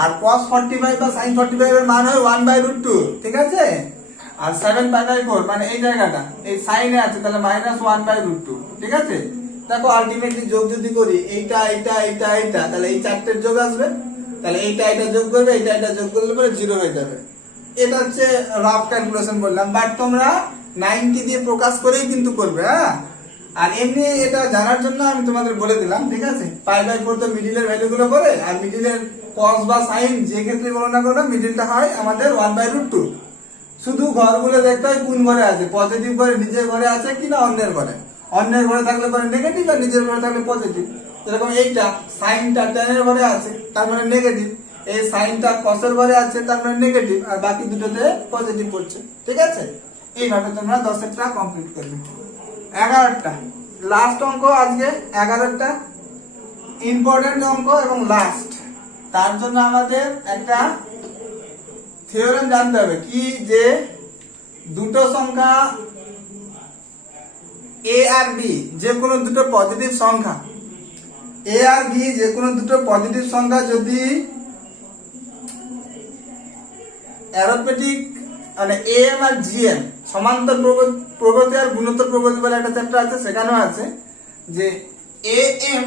আর cos 45 বা sin 45 এর মান হয় 1/√2, ঠিক আছে। আর 7π/4 মানে এই জায়গাটা এই sin এ আছে, তাহলে -1/√2, ঠিক আছে। দেখো আলটিমেটলি যোগ যদি করি এইটা তাহলে এই চারটের যোগ আসবে, তাহলে এটা যোগ করবে, এটা যোগ করলে পরে 0 হয়ে যাবে। এটা হচ্ছে রাফ ক্যালকুলেশন বললাম, বাট তোমরা 90 দিয়ে প্রকাশ করেই কিন্তু করবে, হ্যাঁ। আর এমনি এটা জানার জন্য আমি তোমাদের বলে দিলাম, ঠিক আছে। π/4 তো মিডিলের ভ্যালু গুলো করে, আর মিডিলের cos বা sin যে ক্ষেত্রে গণনা করো মিডিলটা হয় আমাদের 1/√2। শুধু ঘরগুলো দেখতে হয় কোন ঘরে আছে, পজিটিভ ঘরে নিজের ঘরে আছে কিনা অন্যের ঘরে। অন্যের ঘরে থাকলে পরে নেগেটিভ, আর নিজের ঘরে থাকলে পজিটিভ। যেরকম এইটা সাইনটা tan এর ঘরে আছে তার মানে নেগেটিভ, এই সাইনটা cos এর ঘরে আছে তার মানে নেগেটিভ, আর বাকি দুটোতে পজিটিভ পড়ছে, ঠিক আছে। এইভাবে তোমরা 10টা কমপ্লিট করবে। 11টা লাস্ট অঙ্ক আজকে, 11টা ইম্পর্টেন্ট অঙ্ক এবং লাস্ট। তার জন্য আমাদের একটা থিওরেম জানতে হবে কি, যে দুটো সংখ্যা a আর b যে কোনো দুটো পজিটিভ সংখ্যা, a আর b যে কোনো দুটো পজিটিভ সংখ্যা যদি অ্যারোথমেটিক মানে am আর gm সমান্তর প্রগতি আর গুণোত্তর প্রগতি বলে একটা চ্যাপ্টার আছে, সেখানেও আছে যে am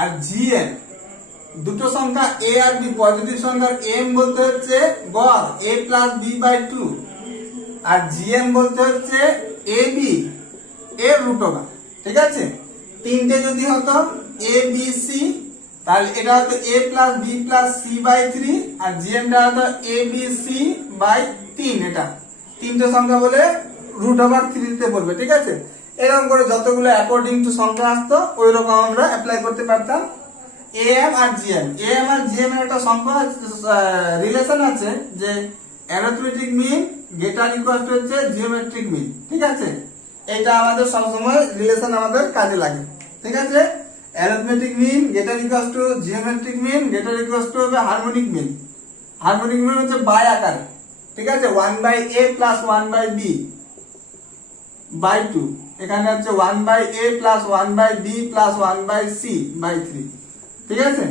আর gm দুটো সংখ্যা a আর b পজিটিভ সংখ্যার m বলতে হচ্ছে গড় a + b/2, আর gm বলতে হচ্ছে ab এর √, ঠিক আছে। তিনটে যদি হতো a b c তাহলে এটা হতো a + b + c/3, R gm টা হতো a b c/3। এটা তিনটে সংখ্যা বলে √3 তে পড়বে, ঠিক আছে। এরকম করে যতগুলো অ্যাকর্ডিং টু সংখ্যা আসতো ওই রকম আমরা অ্যাপ্লাই করতে পারতাম। am আর gm এর একটা সংখ্যা রিলেশন আছে যে arithmetic mean greater equal to হচ্ছে জিওমেট্রিক মিন, ঠিক আছে। এটা আমাদের সব সময় রিলেশন আমাদের কাজে লাগে, ঠিক আছে। Arithmetic mean greater equal to geometric mean greater equal to হবে হারমোনিক মিন। হারমোনিক মিন হচ্ছে বাই আকারে, ঠিক আছে, 1/a প্লাস 1/b বাই 2, এখানে হচ্ছে 1/a plus 1/b plus 1/c by 3, ঠিক আছে।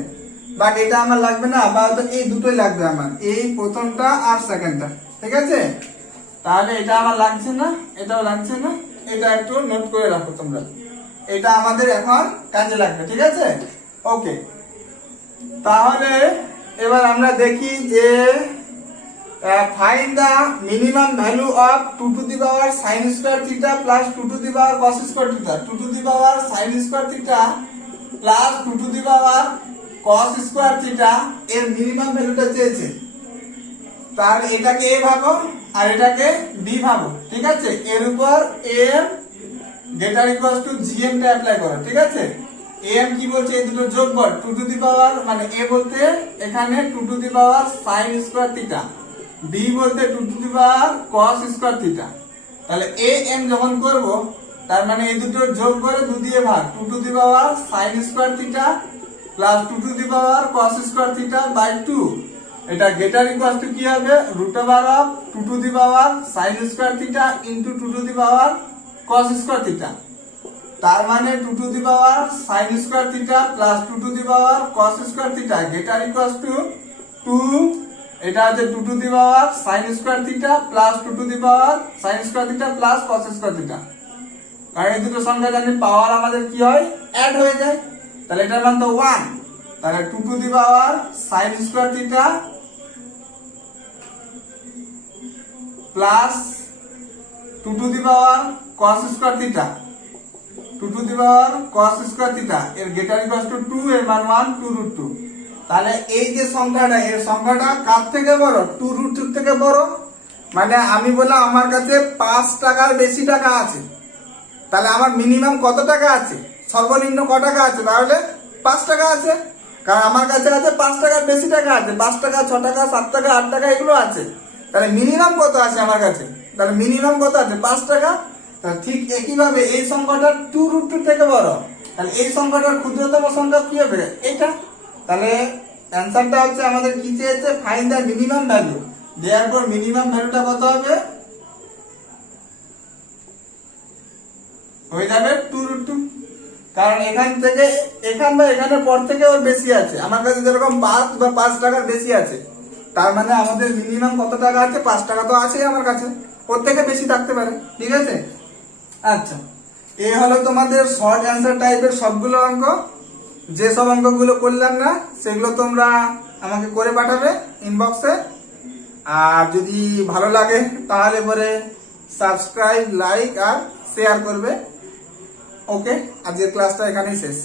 বাট এটা আমার লাগবে না, আপাতত এই দুটোই লাগবে আমার, এই প্রথমটা আর সেকেন্ডটা, ঠিক আছে। তাহলে এটা আমার লাগছে না, এটাও লাগছে না, এটা একটু নোট করে রাখো তোমরা, এটা আমাদের এখন কাজে লাগবে, ঠিক আছে। ওকে, তাহলে এবার আমরা দেখি যে find the minimum value of 2 to the power sin square theta plus 2 to the power cos square theta. 2 to the power sin square theta plus 2 to the power cos square theta এর minimum ভ্যালুটা চেয়েছে। তাহলে এটাকে a ভাগো আর এটাকে b ভাগো, ঠিক আছে। এর উপর am greater equal two gm টা অ্যাপ্লাই করো, ঠিক আছে। am কি বলছে, এই দুটো যোগফল 2 টু দি পাওয়ার মানে a বলতে এখানে 2 to the power sin square theta, b বলতে 2 to the power cos square theta. তাহলে am যখন করব তার মানে এই দুটো যোগ করে 2 দিয়ে ভাগ, 2 to the power sin square theta plus 2 to the power cos square theta by 2। এটা গ্রেটার ইকুয়াল টু কি হবে, root over of 2 to the power sin square theta into 2 to the power cos square theta. তার মানে 2 to the power sin square theta plus 2 to the power cos square theta greater equal to 2, এটা হচ্ছে 2 to the power sin square theta plus 2 to the power sin square theta plus cos square theta. কারণ এই দুটো সংখ্যা জানি পাওয়ার আমাদের কি হয়, অ্যাড হয়ে যায়, তাহলে এটার মান তো 1। তাহলে 2 to the power sin square theta plus 2 to the power cos square theta, 2 to the power cos square theta এর গ্রেটার ইকুয়াল টু 2, এর মান 1 2√2। তাহলে এই যে সংখ্যাটা, এর সংখ্যাটা কার থেকে বড়, 2√2 থেকে বড়। মানে আমি বললাম আমার কাছে 5 টাকার বেশি টাকা আছে, তাহলে আমার মিনিমাম কত টাকা আছে, সর্বনিম্ন কত টাকা আছে, তাহলে 5 টাকা আছে। কারণ আমার কাছে আছে 5 টাকার বেশি টাকা আছে, 5 টাকা 6 টাকা 7 টাকা 8 টাকা এগুলো আছে। তাহলে মিনিমাম কত আছে আমার কাছে, তাহলে মিনিমাম কত আছে, 5 টাকা। ঠিক একইভাবে এই সংখ্যাটা 2√2 থেকে বড়, তাহলে এই সংখ্যাটার ক্ষুদ্রতম সংখ্যা কি হবে, এটা। তাহলে অ্যানসারটা হচ্ছে আমাদের কি চেয়েছে, find the minimum value. Therefore minimum ভ্যালুটা কত হবে, হয়ে যাবে 2√2। কারণ এখান থেকে এখান বা এখানের পর থেকে ওর বেশি আছে, আমার কাছে যেরকম 5 বা 5 টাকার বেশি আছে, তার মানে আমাদের মিনিমাম কত টাকা আছে, 5 টাকা তো আছেই আমার কাছে, ওর থেকে বেশি থাকতে পারে, ঠিক আছে। আচ্ছা, এই হলো তোমাদের শর্ট অ্যান্সার টাইপের সবগুলো অঙ্ক। যে সব অঙ্কগুলো করলাম না সেগুলো তোমরা আমাকে করে পাঠাবে ইনবক্সে। আর যদি ভালো লাগে তাহলে পরে সাবস্ক্রাইব, লাইক আর শেয়ার করবে। ওকে, আজকের ক্লাসটা এখানেই শেষ।